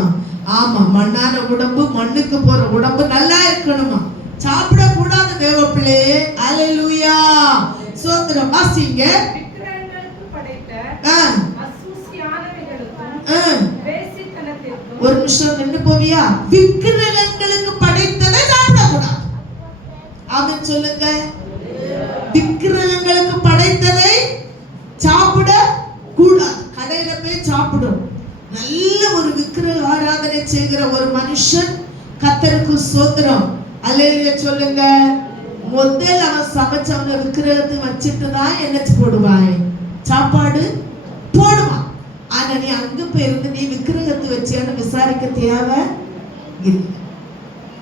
ஆமா, மண்ணான உடம்பு, மண்ணுக்கு போற உடம்பு நல்லா இருக்கணுமா. சாப்பிட கூடாது தேவ பிள்ளையே. அல்லேலூயா. சோத்திரம். வாசிங்க. ஒரு நிமிஷம் நின்று போவியா? விக்கிரகங்களுக்கு படைத்ததை சாப்பிடக்கூடாது. ஆமென் சொல்லுங்க. விக்கிரகங்களுக்கு படைத்ததை சாப்பிட கூடாது. கடையில போய் சாப்பிடும். நல்ல ஒரு விக்கிரக ஆராதனை செய்கிற ஒரு மனுஷன் கர்த்தருக்கு ஸ்தோத்திரம். அல்லேலூயா சொல்லுங்க. முதல் அவன் சமைச்சவங்க விக்கிரகத்துக்கு வச்சுட்டு தான் என்ன போடுவாய், சாப்பாடு போடுவான். ஆனா நீ அங்க போயிருந்து நீ விக்கிரகத்தை வச்சியான்னு விசாரிக்க தேவை இல்லை.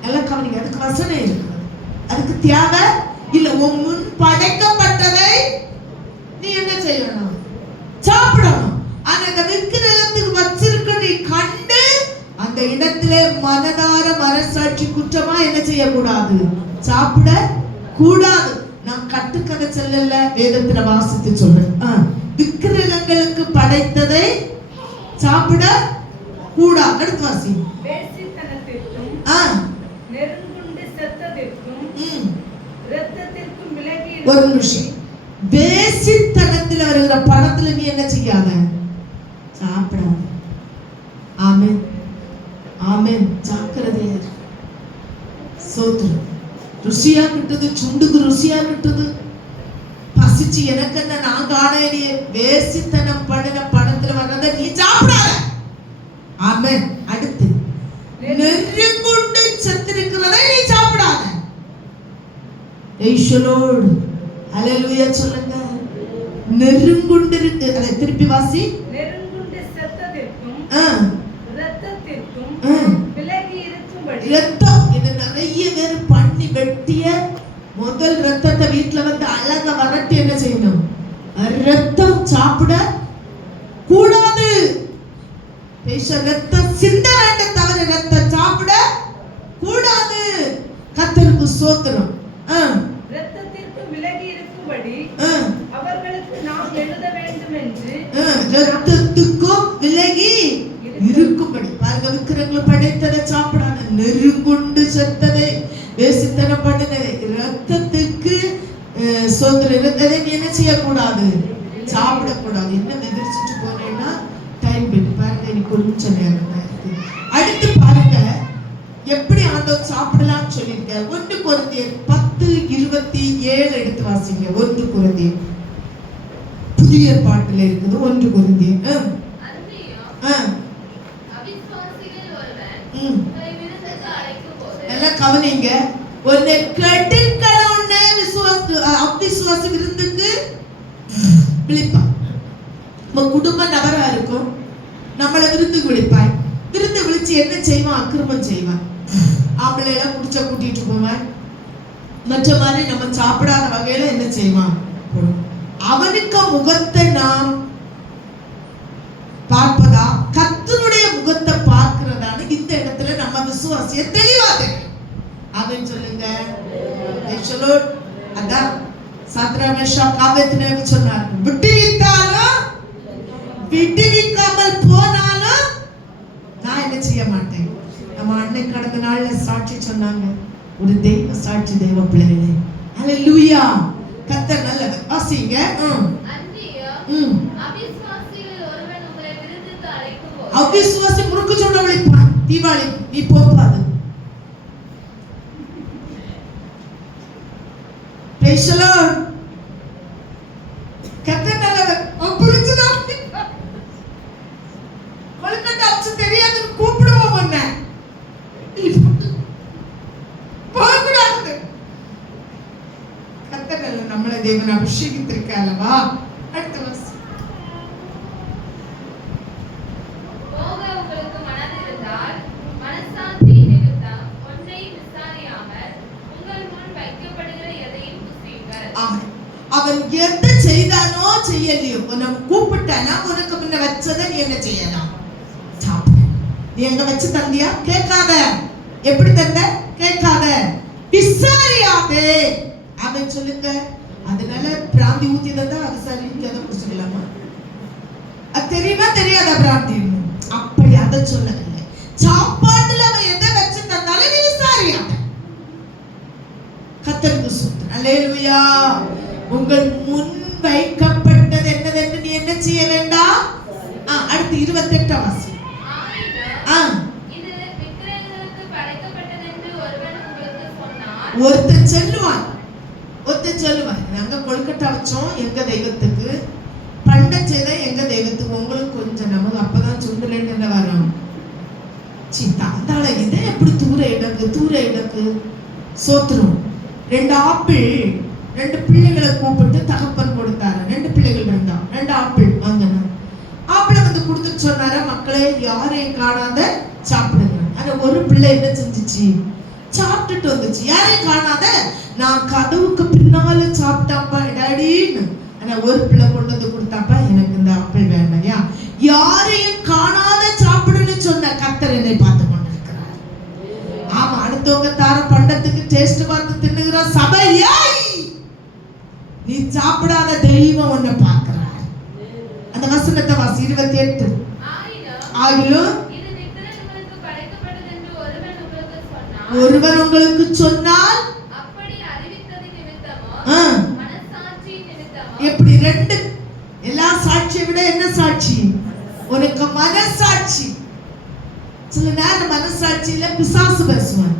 எல்லாம் கவனிங்க, அதுக்கு வசனம் இருக்கு, அதுக்கு தேவை இல்ல. உன் முன் படைக்கப்பட்டதை நீ என்ன செய்யணும், சாப்பிடணும். ஆனா அந்த விக்கிரகத்துக்கு வச்சிருக்க நீ கண்டு அந்த இடத்திலே மனதார மனசாட்சி குற்றமா என்ன செய்யக்கூடாது, சாப்பிட கூடாது. நான் கட்டுக்கதை சொல்லல, வேதத்துல வாசித்து சொல்றேன். விக்கிரகங்களுக்கு படைத்ததை சாப்பிட கூடாது. அடுத்து வாசி. ஒரு நிமிஷம். வேசித்தனத்தில் வருகிற படத்துல நீ என்ன செய்யாத, சாப்பிடாத. ஆமென் ஆமென். ஜாக்கிரதையா இரு. சோத்ரம் ருசியா கிட்டது, சுண்டுக்கு ருசியா கிட்டது, பசிச்சு எனக்கு என்ன நான் காணேனே. வேசித்தனம் பண்ணின படத்துல வர்றத நீ சாப்பிடாத. ஆமென். அடுத்து நெருங்குண்டு செத்திருக்கிறதை நீ சாப்பிடாத. ஏய்ஷலோடு ஹல்லேலூயா சொல்லுங்க. நெருங்குண்டு இருக்கு, அதை திருப்பி வாசி. நெருங்குண்டு செத்ததற்கும் இரத்தத்திற்கும் விலகி இருக்கும்படி. இரத்தம் இது நிறைய பேர் பண்ணி வெட்டிய முதல் ரத்தத்தை வீட்டுல வந்து அழகா வரட்டி என்ன செய்யணும், ரத்தம் சாப்பிட கூடாது. ரத்தம் சிந்த வேண்டும் தவிர ரத்தம் சாப்பிட கூடாது. கர்த்தருக்கு ஸ்தோத்திரம். ரத்தத்திற்கு விலகி இருக்கும்படி அவர்களுக்கு நாம் எழுத வேண்டும் என்று. ரத்தத்துக்கும் விலகி இருக்கும்படி. பாருங்க, விக்கிரகங்களை படைத்ததை சாப்பிடாத, நெருங்குண்டு செத்ததை, வேசித்தனம் பண்ணினதை, ரத்தத்துக்கு சொந்தத்தை நீ என்ன செய்யக்கூடாது, சாப்பிடக்கூடாது. என்ன விவரிச்சுட்டு போனேன்னா டைம் பண்ணி பாருங்க, எனக்கு கொஞ்சம் நேரம் தான் இருக்கு. அடுத்து பாருங்க எப்படி ஆண்டவர் சாப்பிடலாம்னு சொல்லியிருக்காரு. 1 கொரிந்தியர் 10:27 எடுத்து வாசிங்க. 1 கொரிந்தியர் புதிய ஏற்பாட்டில் இருக்குது. 1 கொரிந்தியர் நல்லா கவனிங்க. உன்னை கெடுக்கணும்னு அவிசுவாச விருந்துக்கு விழிப்பான். உன் குடும்ப நபரா இருக்கும், நம்மளை விருந்துக்கு விழிப்பாய். விருந்து விழிச்சு என்ன செய்வான், அக்கிரமம் செய்வான். ஆம்பளை எல்லாம் குடிச்ச கூட்டிட்டு போவான். மற்ற மாதிரி நம்ம சாப்பிடாத வகையில என்ன செய்வான், அவனுக்கு முகத்தை நாம் பார்ப்பதா கர்த்தருடைய முகத்தை பார்க்கிறதான இந்த இடத்துல நம்ம விசுவாசிய தெளிவா தெரியும். ஆமென் சொல்லுங்க. அதான் சாத்ராக் மேஷாக் ஆபேத்நேகோ சொன்னார், விட்டுவித்தாலும் விட்டுவிக்காமல் போனாலும் நான் என்ன செய்ய மாட்டேன். நம்ம அன்னைக்கு கடந்த நாள்ல சாட்சி சொன்னாங்க, ஒரு தெய்வ சாட்சி, தெய்வ பிள்ளைகளே. ஹல்லேலூயா. கர்த்தர் நல்லவர். வாசிங்க. அவிசுவாசி முறுக்கு சுட விழிப்பான். தீபாவளி நீ போகாது. Praise the Lord. கர்த்தர் நல்லவர். புரிஞ்சுதா? கொல்கட்டா அச்சு தெரியாதுன்னு கூப்பிடுவோம் உன்னை. போகக்கூடாது. கர்த்தர் நல்லவர். நம்மளை தேவன் அபிஷேகித்திருக்காளவா. அடுத்த வருஷம் அவன் எது செய்தானோ செய்யலையோ, உன்னை கூப்பிட்டானா உனக்கு முன்ன வச்சதை நீ என்ன செய்யலாம், சாப்பிடு. நீ எங்க வச்சு தந்தியா கேட்காத. எப்படி தந்த கேட்காத, விசாரியாதே. அவன் சொல்லுங்க. அதனால பிராந்தி ஊத்தி தந்தா விசாரிக்க அதை குடிச்சுக்கலாமா? அது தெரியுமா தெரியாதா பிராந்தி? அப்படி அதை சொல்லவில்லை. சாப்பாட்டுல அவன் எதை வச்சு தந்தாலும் நீ விசாரியாத. கர்த்தருக்கு ஸ்தோத்திரம். அல்லேலூயா. உங்கள் முன் வைக்கப்பட்டது என்னதென்று நீ என்ன செய்ய வேண்டாம். அடுத்து 28 வாசி. ஒருத்தன் சொல்லுவான், நாங்க கொல்கட்டா வச்சோம் எங்க தெய்வத்துக்கு, பண்டச்சேதை எங்க தெய்வத்துக்கு, உங்களுக்கு கொஞ்சம் நமக்கு அப்பதான் சுண்டலன்னு என்ன வரும். சித்தாந்தால இதை எப்படி தூர இடக்கு சோத்திரம். 2 ஆப்பிள் 2 பிள்ளைகளை கூப்பிட்டு தகப்பன் கொடுத்தாரு. 2 பிள்ளைகள் இருந்தா 2 ஆப்பிள் வாங்கினா ஆப்பிளை வந்து கொடுத்துட்டு சொன்னாரு, மக்களே யாரையும் காணாத சாப்பிடுங்க. ஆனா ஒரு பிள்ளை என்ன செஞ்சுச்சு, சாப்பிட்டுட்டு வந்துச்சு. யாரையும் காணாத, நான் கதவுக்கு பின்னால சாப்பிட்டாப்பா டாடின்னு. ஆனா ஒரு பிள்ளை கொண்டு வந்து கொடுத்தாப்பா, எனக்கு இந்த ஆப்பிள் வேண்டாம். யாரையும் காணாத சாப்பிடுன்னு சொன்ன கர்த்தர் என்னை பார்த்து கொண்டிருக்கிறார். ஆமா, அடுத்தவங்க தார பண்டத்துக்கு டேஸ்ட் பார்த்து தின்னுகிற சபையை நீ சாப்பிடாத தெய்வம் ஒன்ன பார்க்கிறார். அந்த வசனத்தை வாசி 28. ஆகிலும் ஒருவன் உங்களுக்கு சொன்னால் எப்படி 2 எல்லா சாட்சியை விட என்ன சாட்சி? உனக்கு மனசாட்சி. சில நேரம் மனசாட்சியில பிசாசு பேசுவான்.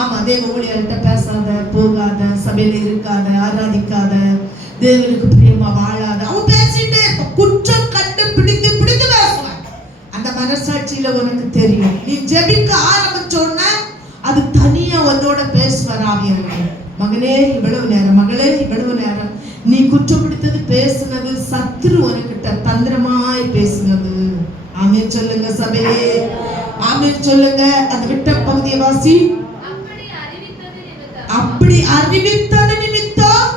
ஆமா, தேவ ஊழியர்கிட்ட பேசாத, போகாத, சபையில இருக்காத, ஆராதிக்காத, தேவனுக்கு பிரியமா வாழாத, அவன் பேசிட்டே இருப்பான். குற்றம் கண்டு பிடித்து பிடித்து பேசுவான். அந்த மனசாட்சியில உனக்கு தெரியும். நீ ஜெபிக்க ஆரம்பிச்சோன்னா அது தனியா உன்னோட பேசுவார் ஆவியானவர். மகனே இவ்வளவு நேரம், மகளே இவ்வளவு நேரம் நீ குற்றப்படுத்தது பேசுனது சத்துரு உனக்கிட்ட தந்திரமாய் பேசுனது. ஆமென் சொல்லுங்க சபையே, ஆமென் சொல்லுங்க. அது விட்ட பகுதியை வாசி. அப்படி அறிவித்தது நிமித்தம்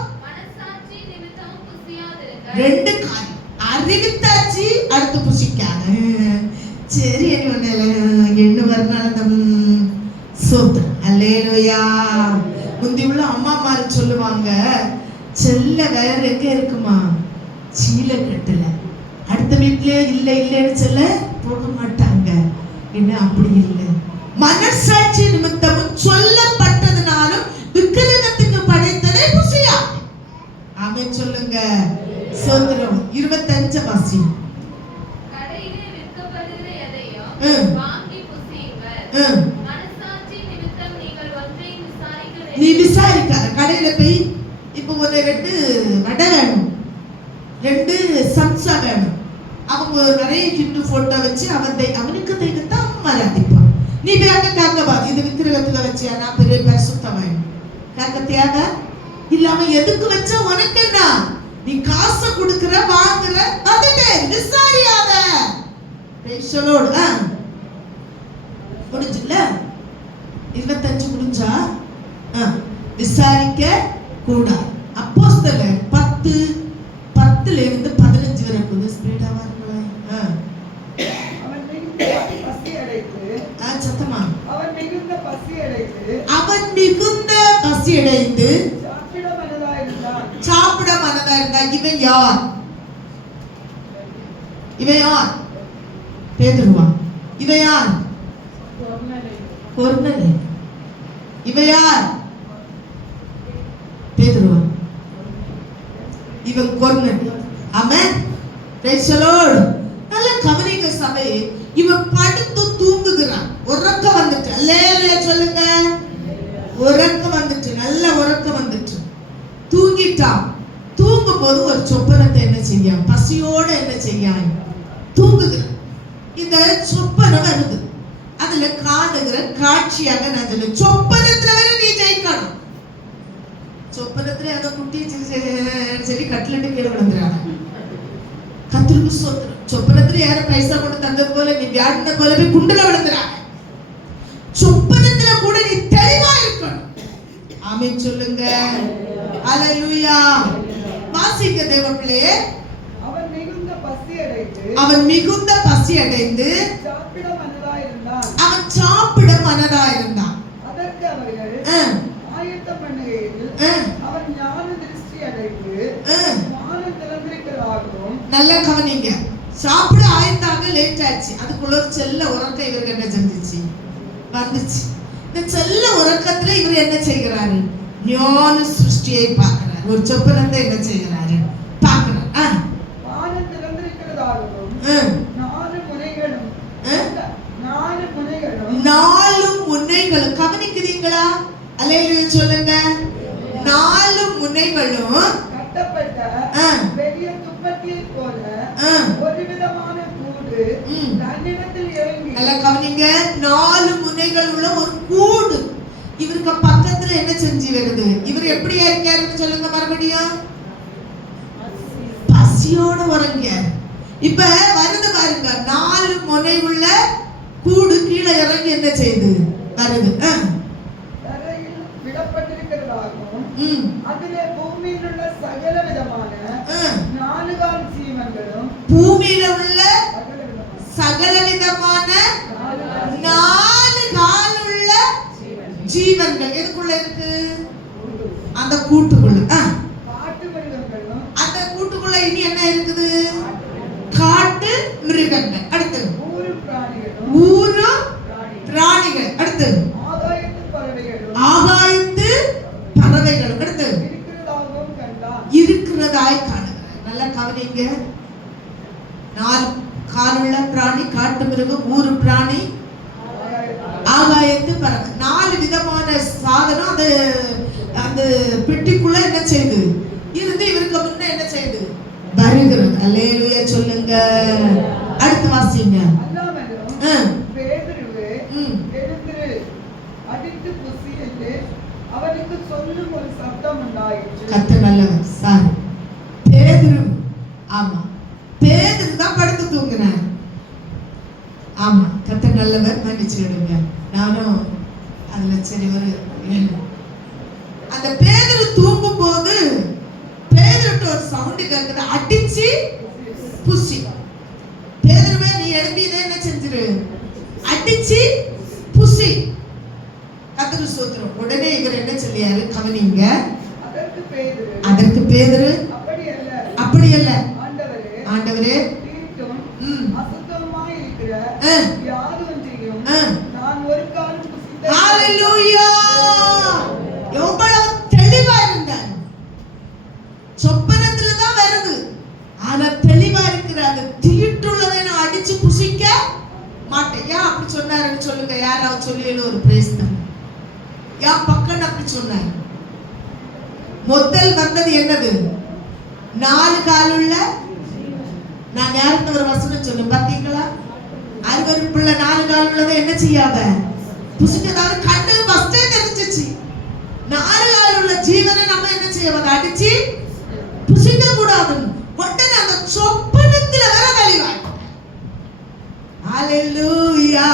2 காரியம். அறிவித்தாச்சு, அடுத்து புசிக்காத. சரி என்ன வரனாலும் சோத்திரம். அல்லேலூயா. முந்தி உள்ள அம்மாமாரு சொல்லுவாங்க, செல்ல வேற எங்க இருக்குமா, சீலக்கட்டுல. அடுத்த வீட்டுல இல்லைன்னு சொல்ல போக மாட்டாங்க. என்ன அப்படி இல்லை. மனசாட்சி நிமித்தமும் சொல்லப்பட்டதுனாலும் விக்கிரகத்துக்கு படைத்ததை புசியா. ஆமென் சொல்லுங்க சோத்திரம். 25 வாசி. நீ விசாரிக்காத. கடையில போய் இப்ப ஒரு 2 வடை வேணும், 2 சம்சா வேணும். அவங்க நிறைய கிண்டு போட்டோ வச்சு அவனுக்கு தெய்வத்தான் மராதிப்பான். நீ வேங்க கேட்கவா, இது விக்கிரகத்துல வச்சியா, நான் பெரிய பரிசுத்தம் வேணும் கேட்கத்தியாக இல்லாம எதுக்கு வச்சா உனக்கு என்ன? நீ காசை கொடுக்குற, வாங்குற, அதுக்கு விசாரியாத. முடிஞ்சுல 25 முடிஞ்சா விசாரிக்க கூடாது. அப்போஸ்தலர் 10:10 இருந்து 15 வரை கொஞ்சம் ஸ்பீடா வாருங்களேன். அவன் மிகுந்த பசி அடைந்து சாப்பிட மனதா இருந்தா. இவன் யார்? பேதுருவா? இவன் யார்? கொர்நேலியு. இவன் யார்? பேதுருவா? இவன் கொர்நேலியு. ஆமென். Praise the Lord. நல்ல கவனிங்க சபை. இவன் படுத்து தூங்குகிறான். உறக்கம் வந்துட்டு. அல்லேலூயா சொல்லுங்க. உறக்கம் வந்துட்டு, நல்ல உறக்கம் வந்துட்டு. தூங்கிட்டான். தூங்கும் போது ஒரு சொப்பனத்தை என்ன செய்யான்? பசியோட என்ன செய்யான்? தூங்குகிறான். இந்த சொப்பனம் வருது. அதுல காணுகிற காட்சியாக நான் சொல்ல, சொப்பனத்துல வரை நீ ஜெயிக்கணும். சொப்பனத்துல அந்த குட்டி சரி கட்லட்டு கீழே விழுந்துறாங்க. கத்திரிக்கு சோத்திரம். சொப்பனத்துல யாரும் பைசா கொண்டு தந்தது போல நீ வியாடின போலவே குண்டுல விழுந்துறாங்க. சொப்பனத்துல கூட நீ தெளிவா இருக்கணும். ஆமென் சொல்லுங்க. அல்லேலூயா. வாசிங்க தேவப்பிள்ளையே. அவன் மிகுந்த பசி அடைந்து அவன் சாப்பிட மனதா இருந்தான். அதற்கு அவர்கள் ஆயத்தம் பண்ணுகையில் அவன் ஞான திருஷ்டி அடைந்து வானம் திறந்திருக்கிறதாகவும். நல்ல கவனிங்க. சாப்பிட ஆயத்தாக லேட் ஆச்சு. அதுக்குள்ள ஒரு செல்ல உறக்கம் இவருக்கு என்ன செஞ்சிச்சு? வந்துச்சு. இந்த செல்ல உறக்கத்துல இவர் என்ன செய்கிறாரு? ஞான சிருஷ்டியை பார்க்கிறார். ஒரு சொப்பனத்தை என்ன செய்கிறாரு? பார்க்கிறார். வானம் திறந்திருக்கிறதாகவும் 4 முனைகளும் கவனிக்கிறீங்களா? அல்லேலூயா சொல்லுங்க. 4 முனைகளும் கட்டப்பட்ட பெரிய துப்பட்டியை போல ஒரு விதமான கூடு தன்னிடத்தில் இறங்கி. நல்லா கவனிங்க. 4 முனைகள் உள்ள ஒரு கூடு. இவருக்கு பக்கத்துல என்ன செஞ்சு வருது? இவர் எப்படியா இருக்காருன்னு சொல்லுங்க மறுபடியும். பசியோட உறங்கியார். இப்ப வருது பாருங்க, 4 முனை உள்ள கூடு கீழே இறங்கி என்ன செய்யுது வருது. தரையில் விடப்பட்டிருக்கிறதாகவும் அதிலே பூமியில் உள்ள சகல விதமான 4 கால் ஜீவன்களும், பூமியில உள்ள சகல விதமான 4 கால் உள்ள ஜீவன்கள் எதுக்குள்ள இருக்கு? அந்த கூட்டுக்குள்ள. காட்டு மிருகங்களும், அந்த கூட்டுக்குள்ள இனி என்ன இருக்குது? காட்டு மிருகங்கள். அடுத்து ஊரு பிராணிகளும், ஊரு பிராணிகள். அடுத்து ஆகாயத்து பறவைகளும், ஆகாயத்து பறவைகள். அடுத்து இருக்கிறதாகவும் கண்டான். இருக்கிறதாய் காணுகிறார். நல்லா கவனிங்க. 4 காலுள்ள பிராணி, காட்டு மிருகம், ஊரு பிராணி, ஆகாயத்து பறவை. 4 விதமான சாதனம் அந்த அந்த பெட்டிக்குள்ள என்ன செய்யுது இருந்து இவருக்கு முன்ன என்ன செய்யுது வருகிறது. அல்லேலூயா சொல்லுங்க. அடுத்து வாசிங்க. அல்லாமலும் பேதுருவே எழுந்திரு, அடித்து புசி என்று அவனுக்கு சொல்லும் ஒரு சத்தம் உண்டாயிற்று. கர்த்தர் நல்லவர். சாரி, பேதுரு. ஆமா, பேதுரு தான் படுத்து தூங்கினார். ஆமா, கர்த்தர் நல்லவர். மன்னிச்சுடுங்க, நானும் அதுல சரி ஒரு அந்த பேதுரு தூங்கும் போது பேதுருட்ட ஒரு சவுண்ட் கேக்குது, அடிச்சு புசி. பேதுருவே நீ எழுப்பி இதை என்ன செஞ்சிரு, அடிச்சு புசி. கர்த்தருக்கு ஸ்தோத்திரம். உடனே இவர் என்ன சொல்லியாரு கவனிங்க. அதற்கு பேதுரு அப்படி அல்ல ஆண்டவரே, தீட்டும் அசுத்தமாய் இருக்கிற யாதொன்றையும் நான் ஒரு காலம் புசித்தேன். ஹalleluya! எவ்வளவு தெளிவா இருந்தார். சொப்பனத்துல தான் வருது, ஆனா தெளிவா இருக்கிறாரு. தீட்டுள்ளதை நான் அடிச்சு புசிக்க மாட்டேன். ஏன் அப்படி சொன்னாருன்னு சொல்லுங்க. யாராவது சொல்லி ஒரு பிரைஸ் தான். ஏன் பக்கம் அப்படி சொன்னார்? முதல் வந்தது என்னது? 4 காலுள்ள. நான் யாருக்கு ஒரு வசனம் சொல்லு பாத்தீங்களா? அருவருப்புள்ள 4 கால் உள்ளதை என்ன செய்யாத புசிக்கதாவது. கண்ணு ஃபர்ஸ்டே தெரிஞ்சிச்சு. 4 கால் உள்ள ஜீவனை நம்ம என்ன செய்யவது, அடிச்சு புசிக்க கூடாது. உடனே அந்த சொப்பனத்துல வர தெளிவாய். ஹalleluya!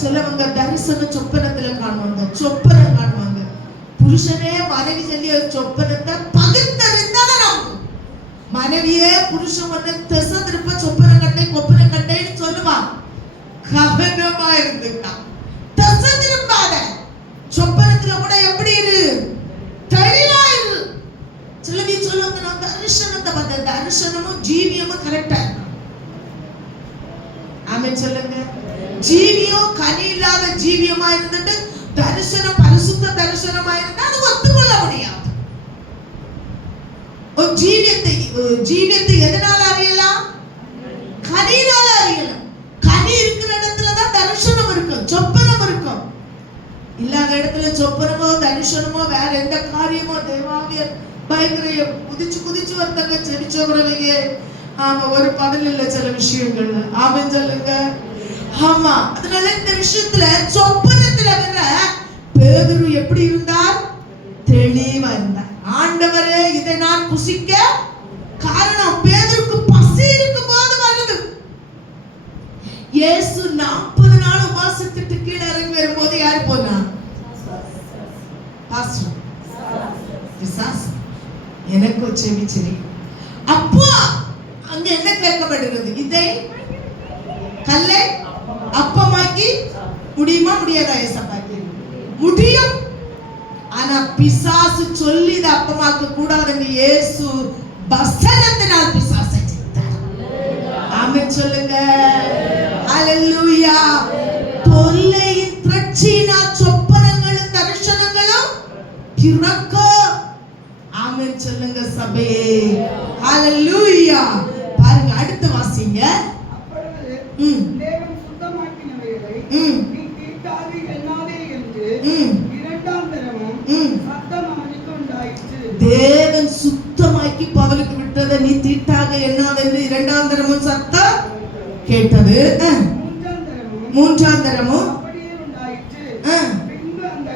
சிலவங்க தரிசனம் சொப்பனத்துல காணுவாங்க, சொப்பனம் காணுவாங்க. புருஷனே மனைவி சொல்லி ஒரு சொப்பனத்தை பகுத்தறிந்தால நமக்கு மனைவியே புருஷன் வந்து திசை திருப்ப சொப்பனம் கட்டை கொப்பனம் கட்டைன்னு சொல்லுவான். கவனமா இருந்துட்டா திசை திரும்பாத. சொப்பனத்துல கூட எப்படி இரு, தெளிவா இரு. சிலவி சொல்லுவாங்க நான் தரிசனத்தை பார்த்த, தரிசனமும் ஜீவியமும் கரெக்டா இருக்கும். ஆமென் சொல்லுங்க. ஜீவியம் கனி இல்லாத ஜீவியமா இருந்துட்டு தரிசனம் பரிசுத்த தரிசனமா இருந்தா அது ஒத்துக்கொள்ள முடியாது. ஒரு ஜீவியத்தை எதனால அறியலாம்? கனியினால அறியலாம். கனி இருக்கிற இடத்துலதான் தரிசனம் இருக்கும், சொப்பனம் இருக்கும். இல்லாத இடத்துல சொப்பனமோ தரிசனமோ வேற எந்த காரியமோ தேவாவிய பயங்கர குதிச்சு வந்தாங்க செடிச்சவங்க. ஆமா, ஒரு பதில் இல்ல சில விஷயங்கள். ஆமென் சொல்லுங்க. ஆமா, அதனால இந்த விஷயத்துல சொப்பனத்துல வர பேதுரு எப்படி இருந்தார்? தெளிவா இருந்தார். ஆண்டவரே இதை நான் புசிக்க காரணம் பேதுருக்கு பசி இருக்கும் போது வருது. இயேசு 40 நாள் உபவாசத்துக்கு கீழே இறங்கி வரும்போது யார் போனா? பாஸ்டர் பிசாசு. எனக்கு செவி. அப்போ அங்க என்ன கேட்கப்படுகிறது? இதை கல்லை அப்பமாக்கி முடியுமா முடியாதா? ஏசப்பாக்கு முடியும். ஆனா பிசாசு சொல்லி இதை அப்பமாக்க கூடாதுன்னு இயேசு வசனத்தினால் பிசாசை ஜெயித்தார். ஆமென் சொல்லுங்க. ஹalleluya! தொல்லையின் திரட்சியினால் சொப்பனங்களும் தரிசனங்களும் திறக்கும். ஆமென் சொல்லுங்க சபையே. ஹalleluya! பாருங்க, அடுத்து வாசிங்க. அப்பொழுது தேவன் சுத்தமாக்கினவைகளை நீ தீட்டாதே எண்ணாதே என்று இரண்டாம் தரமும் சத்தம் அவனுக்கு உண்டாயிற்று. தேவன் சுத்தமாக்கி பவுலுக்கு விட்டதை நீ தீட்டாக எண்ணாத என்று இரண்டாம் தரமும் சத்தம் கேட்டது. மூன்றாம் தரமும் அப்படியே உண்டாயிற்று. பின்பு அந்த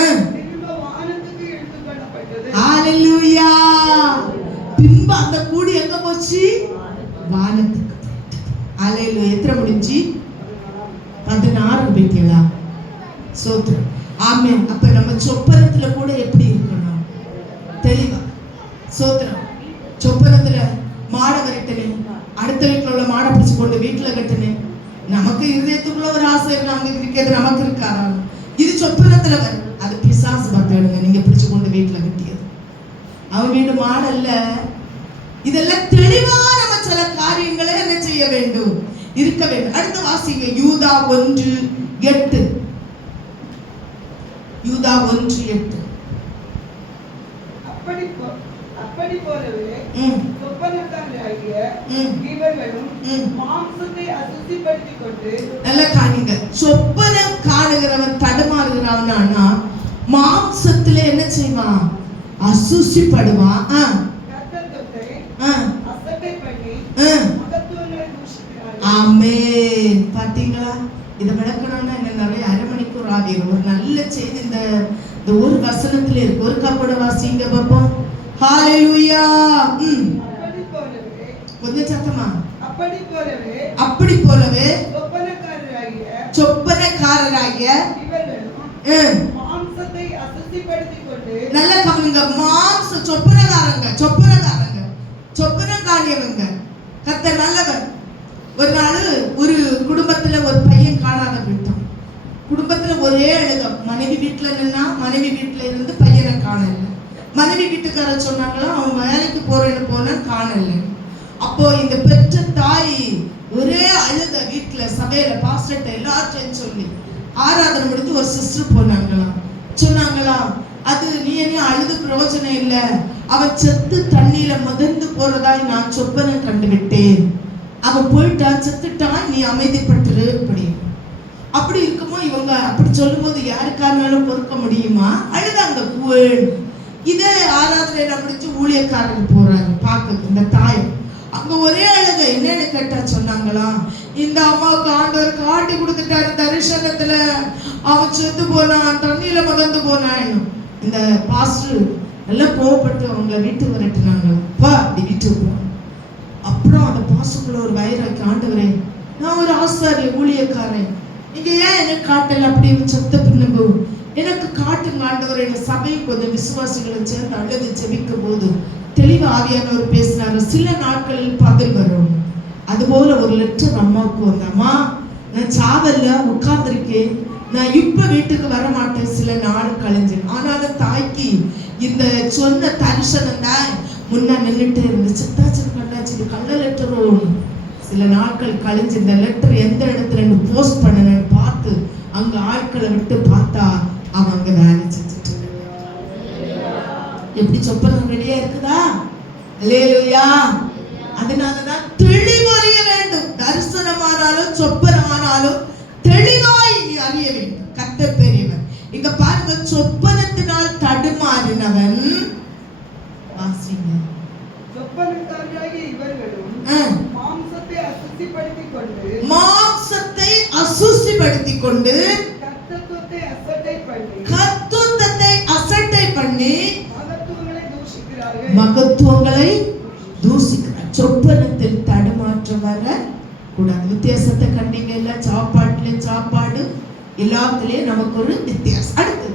திரும்ப வானத்துக்கு எடுத்துக்கொள்ளப்பட்டது. ஹalleluya. பின்பு அந்த கூடி எங்க போச்சு? வானத்துக்கு. ஹalleluya. எத்தனை முடிஞ்சு? 16 பேட்டிகளா? சோத்ரம். ஆமென். அப்ப நம்ம சொப்பனத்துல கூட எப்படி இருக்கணும்? தெளிவா. சோத்ரம். சொப்பனத்துல மாட வரட்டனே, அடுத்த வீட்டுல உள்ள மாடை பிடிச்சு கொண்டு வீட்டுல கட்டனே. நமக்கு இதயத்துக்குள்ள ஒரு ஆசை நமக்கு இருக்கிறது, நமக்கு இருக்காரா? இது சொப்பனத்துல வரும். அது பிசாசு பார்த்துடுங்க, நீங்க பிடிச்சு கொண்டு வீட்டுல கட்டியது. அவன் வீடு மாடல்ல. இதெல்லாம் தெளிவா நம்ம சில காரியங்களை என்ன செய்ய வேண்டும்? இருக்க வேண்டும். அடுத்த வாசிங்க யூதா 1:8. யூதா 1:8. அப்படி போலவே சொப்பனக்காரராகிய இவர்களும் மாம்சத்தை அசுத்தப்படுத்திக் கொண்டு. நல்ல காணிங்க. சொப்பனம் காணுகிறவன் தடுமாறுகிறவனா மாம்சத்துல என்ன செய்வான்? அசுசிப்படுவான். ஆமென். பாத்தீங்களா? இதை விளக்கணும்னா என்ன நிறைய அரை மணிக்கூர் ஆகிரும். ஒரு நல்ல செய்தி இந்த ஒரு வசனத்துல இருக்கு. ஒரு காப்போட வாசிங்க பாப்போம். ஹalleluya. கொஞ்சம் சத்தமா. அப்படி போலவே சொப்பனக்காரராகிய மாம்சத்தை அசுத்தப்படுத்திக் கொண்டு. நல்ல கவனிங்க. மாம்ச சொப்பனக்காரங்க சொப்பனக்காரியவங்க. கர்த்தர் நல்லவர். ஒரு நாள் ஒரு குடும்பத்துல ஒரு பையன் காணாத போயிட்டான். குடும்பத்துல ஒரே அழுகம். மனைவி வீட்டுல நின்னா மனைவி வீட்டுல இருந்து பையனை காணல. மனைவி வீட்டுக்கார சொன்னாங்களா அவன் வேலைக்கு போறேன்னு போனா காணல. அப்போ இந்த பெற்ற தாய் ஒரே அழுத வீட்டுல சபையில பாஸ்டர்ட்ட எல்லாத்தையும் சொல்லி ஆராதனை முடித்து ஒரு சிஸ்டர் சொன்னாங்களாம் அது நீ என்ன அழுது பிரயோஜனம் இல்ல, அவன் செத்து தண்ணீர மிதந்து போறதாய் நான் சொப்பனை கண்டுவிட்டேன். அவன் போயிட்டான், செத்துட்டான், நீ அமைதிப்பட்டுரு. அப்படி இருக்குமோ இவங்க அப்படி சொல்லும் போது யாருக்காருனாலும் பொறுக்க முடியுமா? அழுதாங்க. இதே ஆராதனையில முடிச்சு ஊழியக்காரர்கள் போறாங்க பார்க்க இந்த தாய். அங்க ஒரே அழுக. என்னன்னு கேட்டா சொன்னாங்களாம் இந்த அம்மாவுக்கு ஆண்டவர் காட்டி கொடுத்துட்டாரு தரிசனத்துல, அவன் செத்து போனான், தண்ணியில மிதந்து போனான். இந்த பாஸ்டர் எல்லாம் கோவப்பட்டு அவங்கள வீட்டுக்கு வரட்டுனாங்க. அப்படி வீட்டுக்கு போனாங்க. அப்புறம் அந்த பாஸ்டருக்குள்ள ஒரு வைராக்கி, ஆண்டவரே நான் ஒரு ஆசாரிய ஊழியக்காரன், நீங்க ஏன் எனக்கு காட்டல? அப்படின்னு சொத்த பின்னும்போ எனக்கு காட்டுங்க ஆண்டவரே. சபையும் கொஞ்சம் விசுவாசிகளை சேர்ந்து அழுது ஜெபிக்கும் போது தெளிவு ஆவியானவர் பேசினாரு. சில நாட்களில் பதில் வரும். அதுபோல ஒரு லெட்டர் அம்மாவுக்கு வந்த. அம்மா நான் சாவல்ல உட்கார்ந்துருக்கேன், நான் இப்ப வீட்டுக்கு வர மாட்டேன், சில நாள் கழிஞ்சு. ஆனாலும் தாய்க்கு இந்த சொன்ன தரிசனம் தான் முன்னா நின்றுட்டே இருந்துச்சு. சித்தாச்சு கண்டாச்சு கள்ள லெட்டரோ. சில நாட்கள் கழிஞ்சு இந்த லெட்டர் எந்த இடத்துல போஸ்ட் பண்ணு பார்த்து அங்க ஆட்களை விட்டு பார்த்தா அவன் அங்க வேலை செஞ்சுட்டு. எப்படி சொப்பனம் ரெடியா இருக்குதா? அல்லேலூயா. அதனாலதான் தெளிவறிய வேண்டும். தரிசனமானாலும் சொப்பனமானாலும் தெளிவாய் நீ அறிய வேண்டும். கர்த்தர் பெரியவர். இங்க பாருங்க, சொப்பனத்தினால் தடுமாறினவன் வாசிங்க. சொப்பனக்காரராகிய இவர்களும் மாம்சத்தை அசுசிப்படுத்திக் கொண்டு கர்த்தத்துவத்தை அசட்டை பண்ணி மகத்துவங்களை தூஷிக்கிறார். சொப்பனத்தில் தடுமாற்றம் வர கூடாது. வித்தியாசத்தை கண்டீங்க இல்ல? சாப்பாடு எல்லாத்துலயும் நமக்கு ஒரு வித்தியாசம். அடுத்து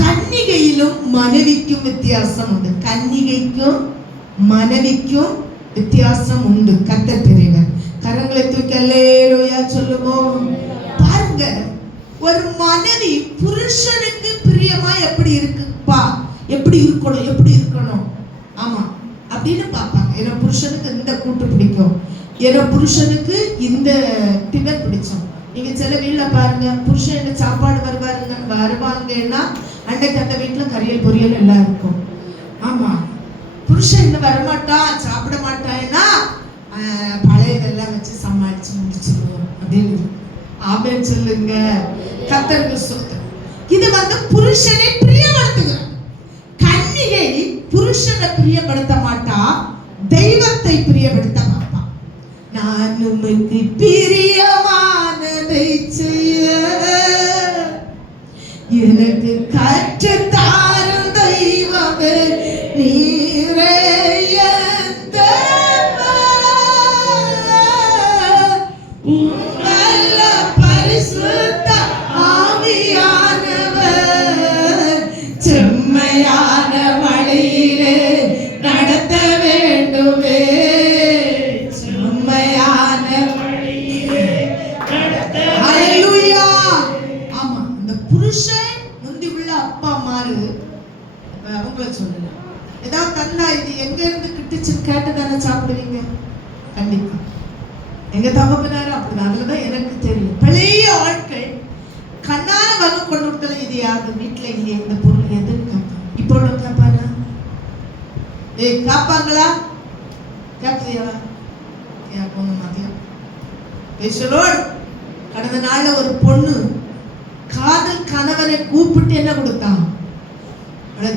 கன்னிகையிலும் மனைவிக்கும் வித்தியாசம் உண்டு. கன்னிகைக்கும் மனைவிக்கும் வித்தியாசம் உண்டு. கர்த்தர் பெரியவர். கரங்களை தூக்கி அல்லேலூயா சொல்லுவோம். பாருங்க, ஒரு மனைவி புருஷனுக்கு பிரியமா எப்படி இருக்குப்பா, எப்படி இருக்கணும் ஆமா அப்படின்னு பார்ப்பாங்க. ஏன்னா புருஷனுக்கு இந்த கூட்டு பிடிக்கும், ஏன்னா புருஷனுக்கு இந்த டிஃபன் பிடிச்சோம். நீங்க சில வீட்டுல பாருங்க, புருஷன் சாப்பாடு வருவாங்கன்னா அன்றைக்கு அந்த வீட்டுல கரியல் பொரியல் எல்லாம் இருக்கும். ஆமா, புருஷன் இன்னும் வரமாட்டான் சாப்பிட மாட்டான்னா பழையதெல்லாம் வச்சு சமாளிச்சு முடிச்சிருவோம் அப்படின்னு. ஆமென் சொல்லுங்க. கர்த்தருக்கு ஸ்தோத்திரம். இது புருஷனை பிரியப்படுத்துகிறார். கன்னிகை புருஷனை பிரியப்படுத்த மாட்டா, தெய்வத்தை பிரியப்படுத்த மாட்டா. நான் உமக்கு பிரியமானதை செய்ய எனக்கு டீச்சர் கேட்டதானே சாப்பிடுவீங்க? கண்டிப்பா. எங்க தகப்பனாரும் அப்படிதான். அதுலதான் எனக்கு தெரியும். பழைய ஆட்கள் கண்ணார வகை கொண்டு விட்டல, இது யாரு வீட்டுல இல்லையே இந்த பொருள் எதுன்னு கேட்பாங்க. இப்போ கேட்பாங்க, காப்பாங்களா? கேட்கலையா? கேட்பாங்க மதியம். கடந்த நாள்ல ஒரு பொண்ணு காதல் கணவனை கூப்பிட்டு என்ன கொடுத்தான்?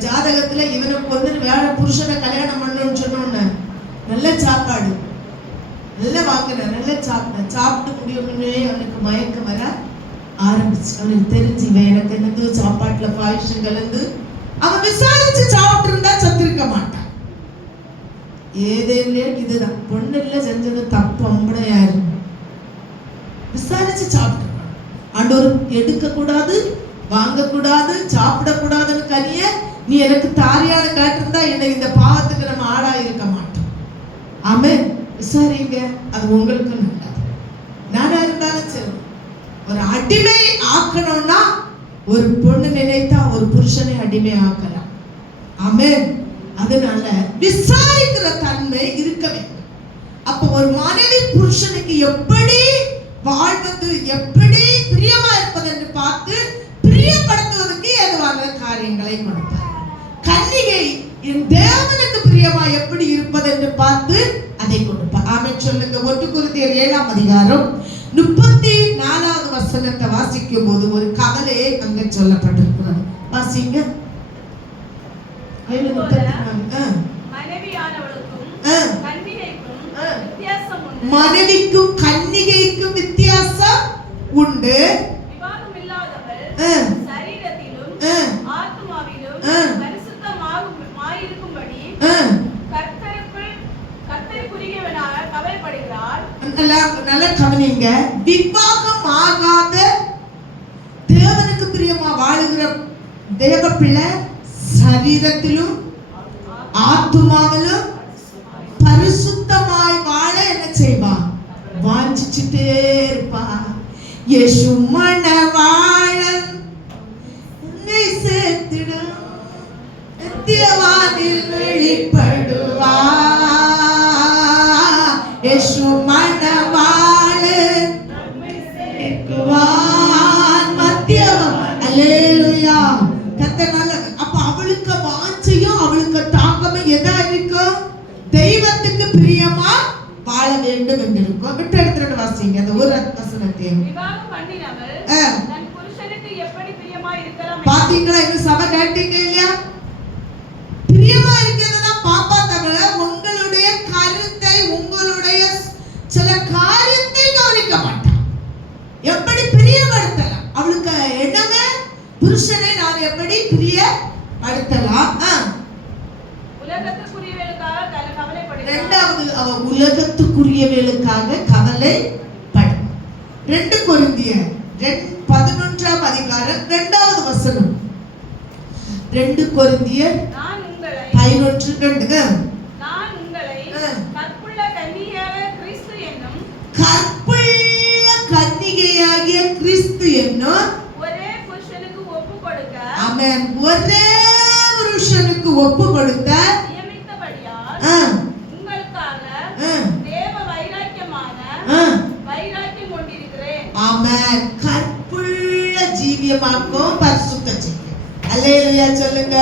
ஜாதகத்துல இவனுக்கு வந்து வேற புருஷனை கல்யாணம் பண்ணணும்னு சொன்னோன்னு நல்ல சாப்பாடு நல்லா வாங்கின, நல்லா சாப்பிட்டு முடியும்னே அவனுக்கு மயக்கம் வர ஆரம்பிச்சு. அவனுக்கு தெரிஞ்சு இவன் எனக்கு என்னது சாப்பாட்டுல பாயசம் கலந்து, அவன் விசாரிச்சு சாப்பிட்டு இருந்தா சத்திருக்க மாட்டான். ஏதேலே இதுதான் பொண்ணுல செஞ்சது தப்பு. அம்படையாரு விசாரிச்சு சாப்பிட்டு ஆண்டவர் எடுக்க கூடாது, வாங்க கூடாது, சாப்பிட கூடாதுன்னு கனிய நீ எனக்கு தாரியான கேட்டிருந்தா என்னை இந்த பாவத்துக்கு நம்ம ஆடா இருக்க மாட்டோம். ஆமென். விசாரிங்க, அது உங்களுக்கு நல்லது. நானா இருந்தாலும் சரி, ஒரு அடிமை ஆக்கணும்னா ஒரு பொண்ணு நினைத்தா ஒரு புருஷனை அடிமை ஆக்கலாம். ஆமென். அதனால விசாரிக்கிற தன்மை இருக்க வேண்டும். அப்ப ஒரு மனைவி புருஷனுக்கு எப்படி வாழ்வது, எப்படி பிரியமா இருப்பது என்று பார்த்து பிரியப்படுத்துவதற்கு ஏதுவான காரியங்களை கொடுத்தார். கன்னிகை தேவனுக்கு பிரியமா எப்படி இருப்பது என்று பார்த்து அதை கொடுப்பார். ஆமென் சொல்லுங்க. 1 கொரிந்தியர் 7ஆம் அதிகாரம் 34வது வசனத்தை வாசிக்கும் போது ஒரு கவலையை அங்கே சொல்லப்பட்டிருக்கிறது. வாசிங்க. மனைவிக்கும் கன்னிகைக்கும் வித்தியாசம் உண்டு. நல்ல கவனிங்க. விவாகம் ஆகாத தேவனுக்கு பிரியமா வாழுகிற தேவ பிள்ளை சரீரத்திலும் ஆத்துமாவிலும் பரிசுத்தமாய் வாழ என்ன செய்வா? வாஞ்சிச்சுட்டே இருப்பா. இயேசு மணவாளன் என்னை சேர்த்திடும் நித்தியவானில் வெளிப்படுவா. இயேசு மணவாளன் நம்மை சேர்க்குவான் மத்தியவன். அல்லேலூயா. கர்த்தர். அப்ப அவளுக்கு வாஞ்சையும் அவளுக்கு தாகமும் எதா இருக்கும்? தெய்வத்துக்கு பிரியமா வாழ வேண்டும் என்று இருக்கும். விட்டு எடுத்துட்டு வாசிங்க அந்த ஒரு வசனத்தையும். பாத்தீங்களா? இந்த சபை கேட்டீங்க இல்லையா? பிரியமா இருக்கிறதா பாப்பா தவிர உங்களுடைய கருத்தை, உங்களுடைய சில காரியத்தை கவனிக்க மாட்டான். எப்படி பிரியப்படுத்தலாம்? அவளுக்கு என்னங்க புருஷனை நான் எப்படி பிரியப்படுத்தலாம்? இரண்டாவது, அவ உலகத்துக்குரியவர்களுக்காக கவலைப்படும். 2 கொரிந்தியர் 11ஆம் அதிகாரம் 2வது வசனம். 2 கொரிந்தியர் 11:2. நான் உங்களை கற்புள்ள கன்னிகையாகிய கிறிஸ்து என்னும் ஒரே புருஷனுக்கு ஒப்புக்கொடுக்க. ஆமென். ஒரே புருஷனுக்கு ஒப்புக்கொடுக்க நியமித்தபடியால் உங்களுக்காக தேவ வைராக்கியமான வைராக்கியம் கொண்டிருக்கிறேன். ஆமென். கற்புள்ள ஜீவியமாக்கும் பரிசுத்த ஜீவியம். அல்லேலூயா சொல்லுங்க.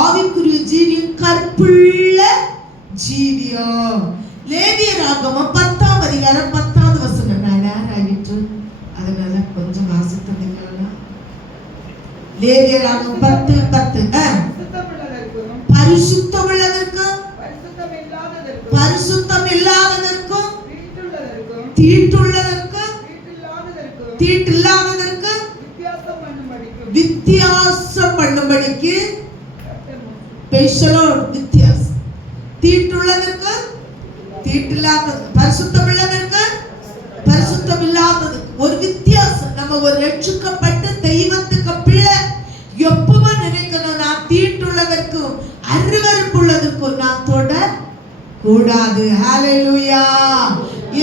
ஆவிக்குரிய ஜீவியம் கற்புள்ள ஜீவியம். லேவியராகமம் 10ஆம் அதிகாரம் 10வது வசனம். நான் நேரம் ஆகிட்டு அதனால கொஞ்சம் வாசித்தீங்கன்னா. லேவியராகமம் 10:10. பரிசுத்தம் உள்ளதற்கும் பரிசுத்தம் இல்லாததற்கும் தீட்டுள்ளதற்கும் தீட்டில்லாததற்கும் வித்தியாசம் பண்ணும்படிக்கு வித்தியாசம். தீட்டுள்ளதற்கு தீட்டில்லாதது, பரிசுத்தம் உள்ளதற்கு பரிசுத்தம் இல்லாதது ஒரு வித்தியாசம். நம்ம ஒரு ரட்சிக்கப்பட்ட தெய்வத்துக்கு பிள்ளை எப்பவுமே நினைக்கணும், நான் தீட்டுள்ளதற்கும் அருவருப்புள்ளதற்கும் நான் தொட கூடாது. ஹல்லேலூயா.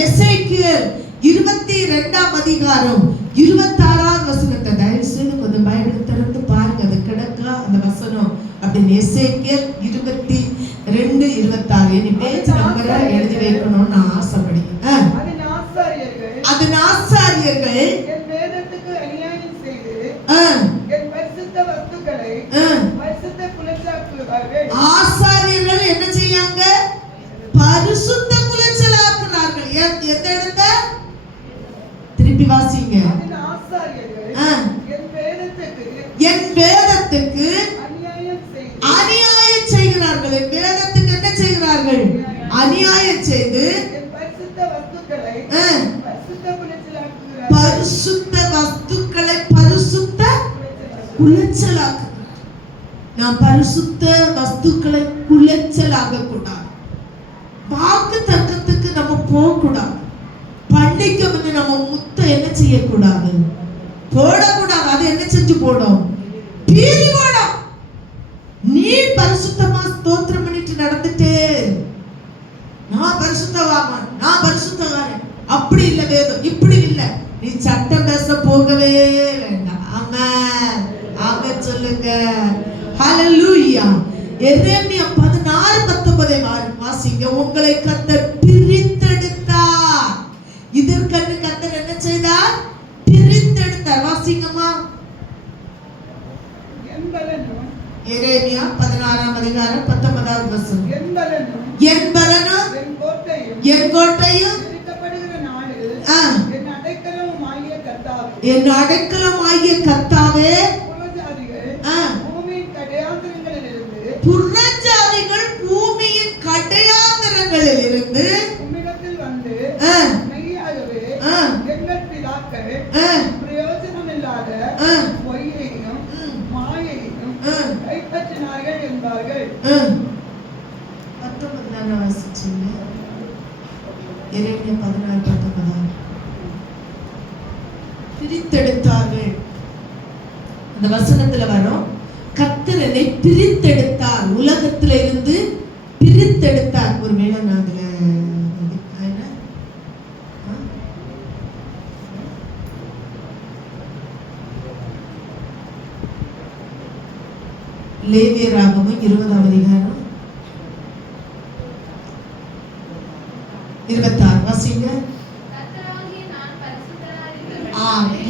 எசேக்கியேல் 22ஆம் அதிகாரம் 26வது வசனத்தை தயவு செய்து கொஞ்சம் பைபிள் திறந்து பாருங்க. அது கிடக்கா அந்த வசனம் அப்படின்னு. எசேக்கியேல் 22 2:26 நீ பேஜ் நம்பரை எழுதி வைக்கணும்னு நான் ஆசைப்படுகிறேன். அதன் ஆசாரியர்கள் என் வேதத்துக்கு அநியாயம் செய்து என் பரிசுத்த வஸ்துக்களை பரிசுத்த குலைச்சலாக்குகிறார்கள். ஆசாரியர்கள் என்ன செய்யாங்க? பரிசுத்த குலைச்சலாக்குனார்கள். எந்த இடத்த திருப்பி வாசிங்க. அதன் ஆசாரியர்கள் என் வேதத்துக்கு அநியாயம் செய்கிறார்கள். என் வேதத்துக்கு என்ன செய்கிறார்கள்? அநியாயம் செய்து என் பரிசுத்த வஸ்துக்களை பரிசுத்த வஸ்துக்களை பரிசுத்த குலைச்சலாக்கு. நாம் பரிசுத்த வஸ்துக்களை குலைச்சலாக கூடாது. வாக்கு தர்க்கத்துக்கு நம்ம போக கூடாது. பண்டிகை வந்து நம்ம முத்த என்ன செய்யக்கூடாது? போடக்கூடாது. அது என்ன செஞ்சு போடும்? பீறி போடும். நீ பரிசுத்தமா ஸ்தோத்திரம் பண்ணிட்டு நடந்துட்டே, நான் பரிசுத்தவான், நான் பரிசுத்தவான், அப்படி இல்ல வேதம், இப்படி இல்ல. நீ சட்டம் பேச போகவே வேண்டாம். ஆமென், ஆமென் சொல்லுங்க. ஹல்லேலூயா. எரேமியா 16:19 வாசிங்க. உங்களை கர்த்தர் பிரித்தெடுத்தார். இதற்கென்று கர்த்தர் என்ன செய்தார்? பிரித்தெடுத்தார். வாசிங்கம்மா. எரேமியா 16:19 என் பலனும் என் கோட்டையும் என் அடைக்கலமாகிய கர்த்தாவே, புறஜாதிகள் பூமியின் கடையாந்தரங்களில் இருந்து உம்மிடத்தில் வந்து மெய்யாகவே எங்கள் பிதாக்கள் பிரயோஜனமில்லாத பொய்யையும் மாயையும் கைப்பற்றினார்கள் என்பார்கள். 19 வாசிச்சீங்க. எரேமியா 16:19 பிரித்தெடுத்தார்கள். அந்த வசனத்துல வரும், கர்த்தர் என்னை பிரித்தெடுத்தார், உலகத்துல இருந்து பிரித்தெடுத்தார். ஒருவேளை நான் அதுல லேவியராகமம் 20ஆம் அதிகாரம் 26 வாசிங்க.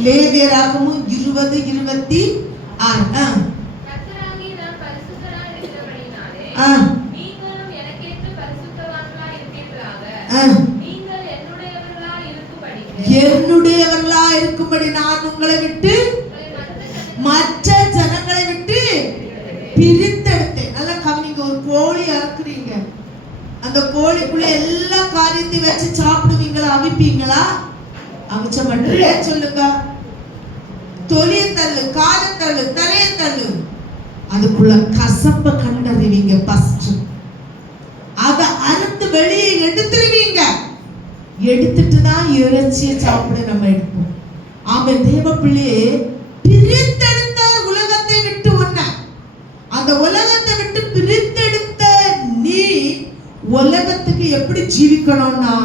லேவியராகமம் 20:26 என்னுடையவர்களா இருக்கும்படி நான் உங்களை விட்டு மற்ற ஜனங்களை விட்டு பிரித்தெடுத்தேன். நல்லா கவனிங்க. ஒரு கோழி அறுக்குறீங்க, அந்த கோழிக்குள்ள எல்லா காரியத்தையும் வச்சு சாப்பிடுவீங்களா? அவிப்பீங்களா? அவிச்ச மட்டுமே சொல்லுங்க. தொலிய தள்ளு, காலம் தள்ளு, தலைய தள்ளு, அதுக்குள்ள கசப்ப கண்டறிவீங்க. ஃபர்ஸ்ட் அத அறுத்து வெளியே எடுத்துருவீங்க. எடுத்துட்டு தான் இறைச்சியை சாப்பிட நம்ம எடுப்போம். ஆமென். தேவ பிள்ளையே, பிரித்தெடுத்தார் உலகத்தை விட்டு. ஒன்ன அந்த உலகத்தை விட்டு பிரித்தெடுத்த நீ உலகத்துக்கு எப்படி ஜீவிக்கணும்னா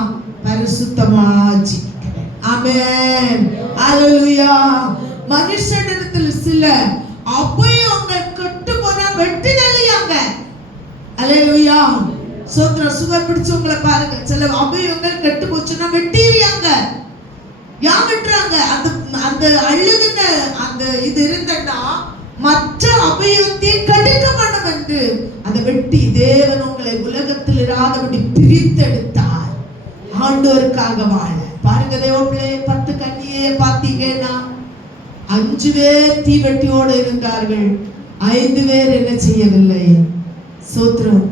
பரிசுத்தமா ஜீவிக்கணும். ஆமென், ஹல்லேலூயா. மனுஷனிடத்தில் சில அபயங்கள் கெட்டு போனா வெட்டி தள்ளியாங்க. ஹல்லேலூயா. சோத்திரம். சுகர் பிடிச்சவங்களை பாருங்க, சில அபயங்கள் கெட்டு போச்சுன்னா வெட்டிடுறாங்க. யார் வெட்டுறாங்க? அந்த அழுகுன அந்த இது இருந்தன்னா மற்ற அபயத்தை கடிக்க வேண்டும் என்று அதை வெட்டி தேவன் உங்களை உலகத்தில் இராதபடி பிரித்தெடுத்தார். ஆண்டவருக்காக வாழ பாருங்க. தேவப்பிள்ளை 10 கன்னியே பார்த்தீங்கன்னா 5 பேர் தீவெட்டியோடு இருந்தார்கள், 5 பேர் என்ன செய்யவில்லை? சோத்திரம்.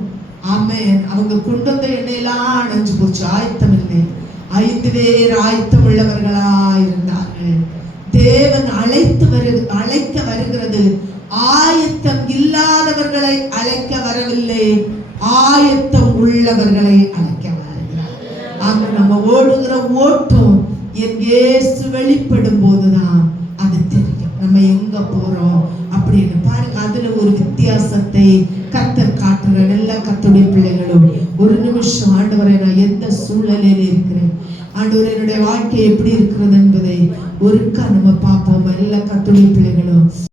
ஆமென். அவங்க கொண்டு வந்த எண்ணெயெல்லாம் அணைஞ்சு போச்சு, ஆயத்தம் இல்லை. 5 பேர் ஆயத்தம் உள்ளவர்களா இருந்தார்கள். தேவன் அழைக்க வருகிறது. ஆயத்தம் இல்லாதவர்களை அழைக்க வரவில்லை, ஆயத்தம் உள்ளவர்களை அழைக்க வருகிறார். ஆக நம்ம ஓடுகிற ஓட்டம் என் இயேசு வெளிப்படும் போதுதான் அது தெரியும் நம்ம எங்க போறோம் அப்படின்னு. பாருங்க, அதுல ஒரு வித்தியாசத்தை கர்த்தர் காட்டுறார். எல்லா கர்த்தருடைய பிள்ளைகளும் ஒரு நிமிஷம், ஆண்டவரே நான் எந்த சூழ்நிலையில இருக்கிறேன், ஆண்டவரே என்னுடைய வாழ்க்கை எப்படி இருக்கிறது என்பதை ஒருக்கா நம்ம பார்ப்போம். எல்லா கர்த்தருடைய பிள்ளைகளும்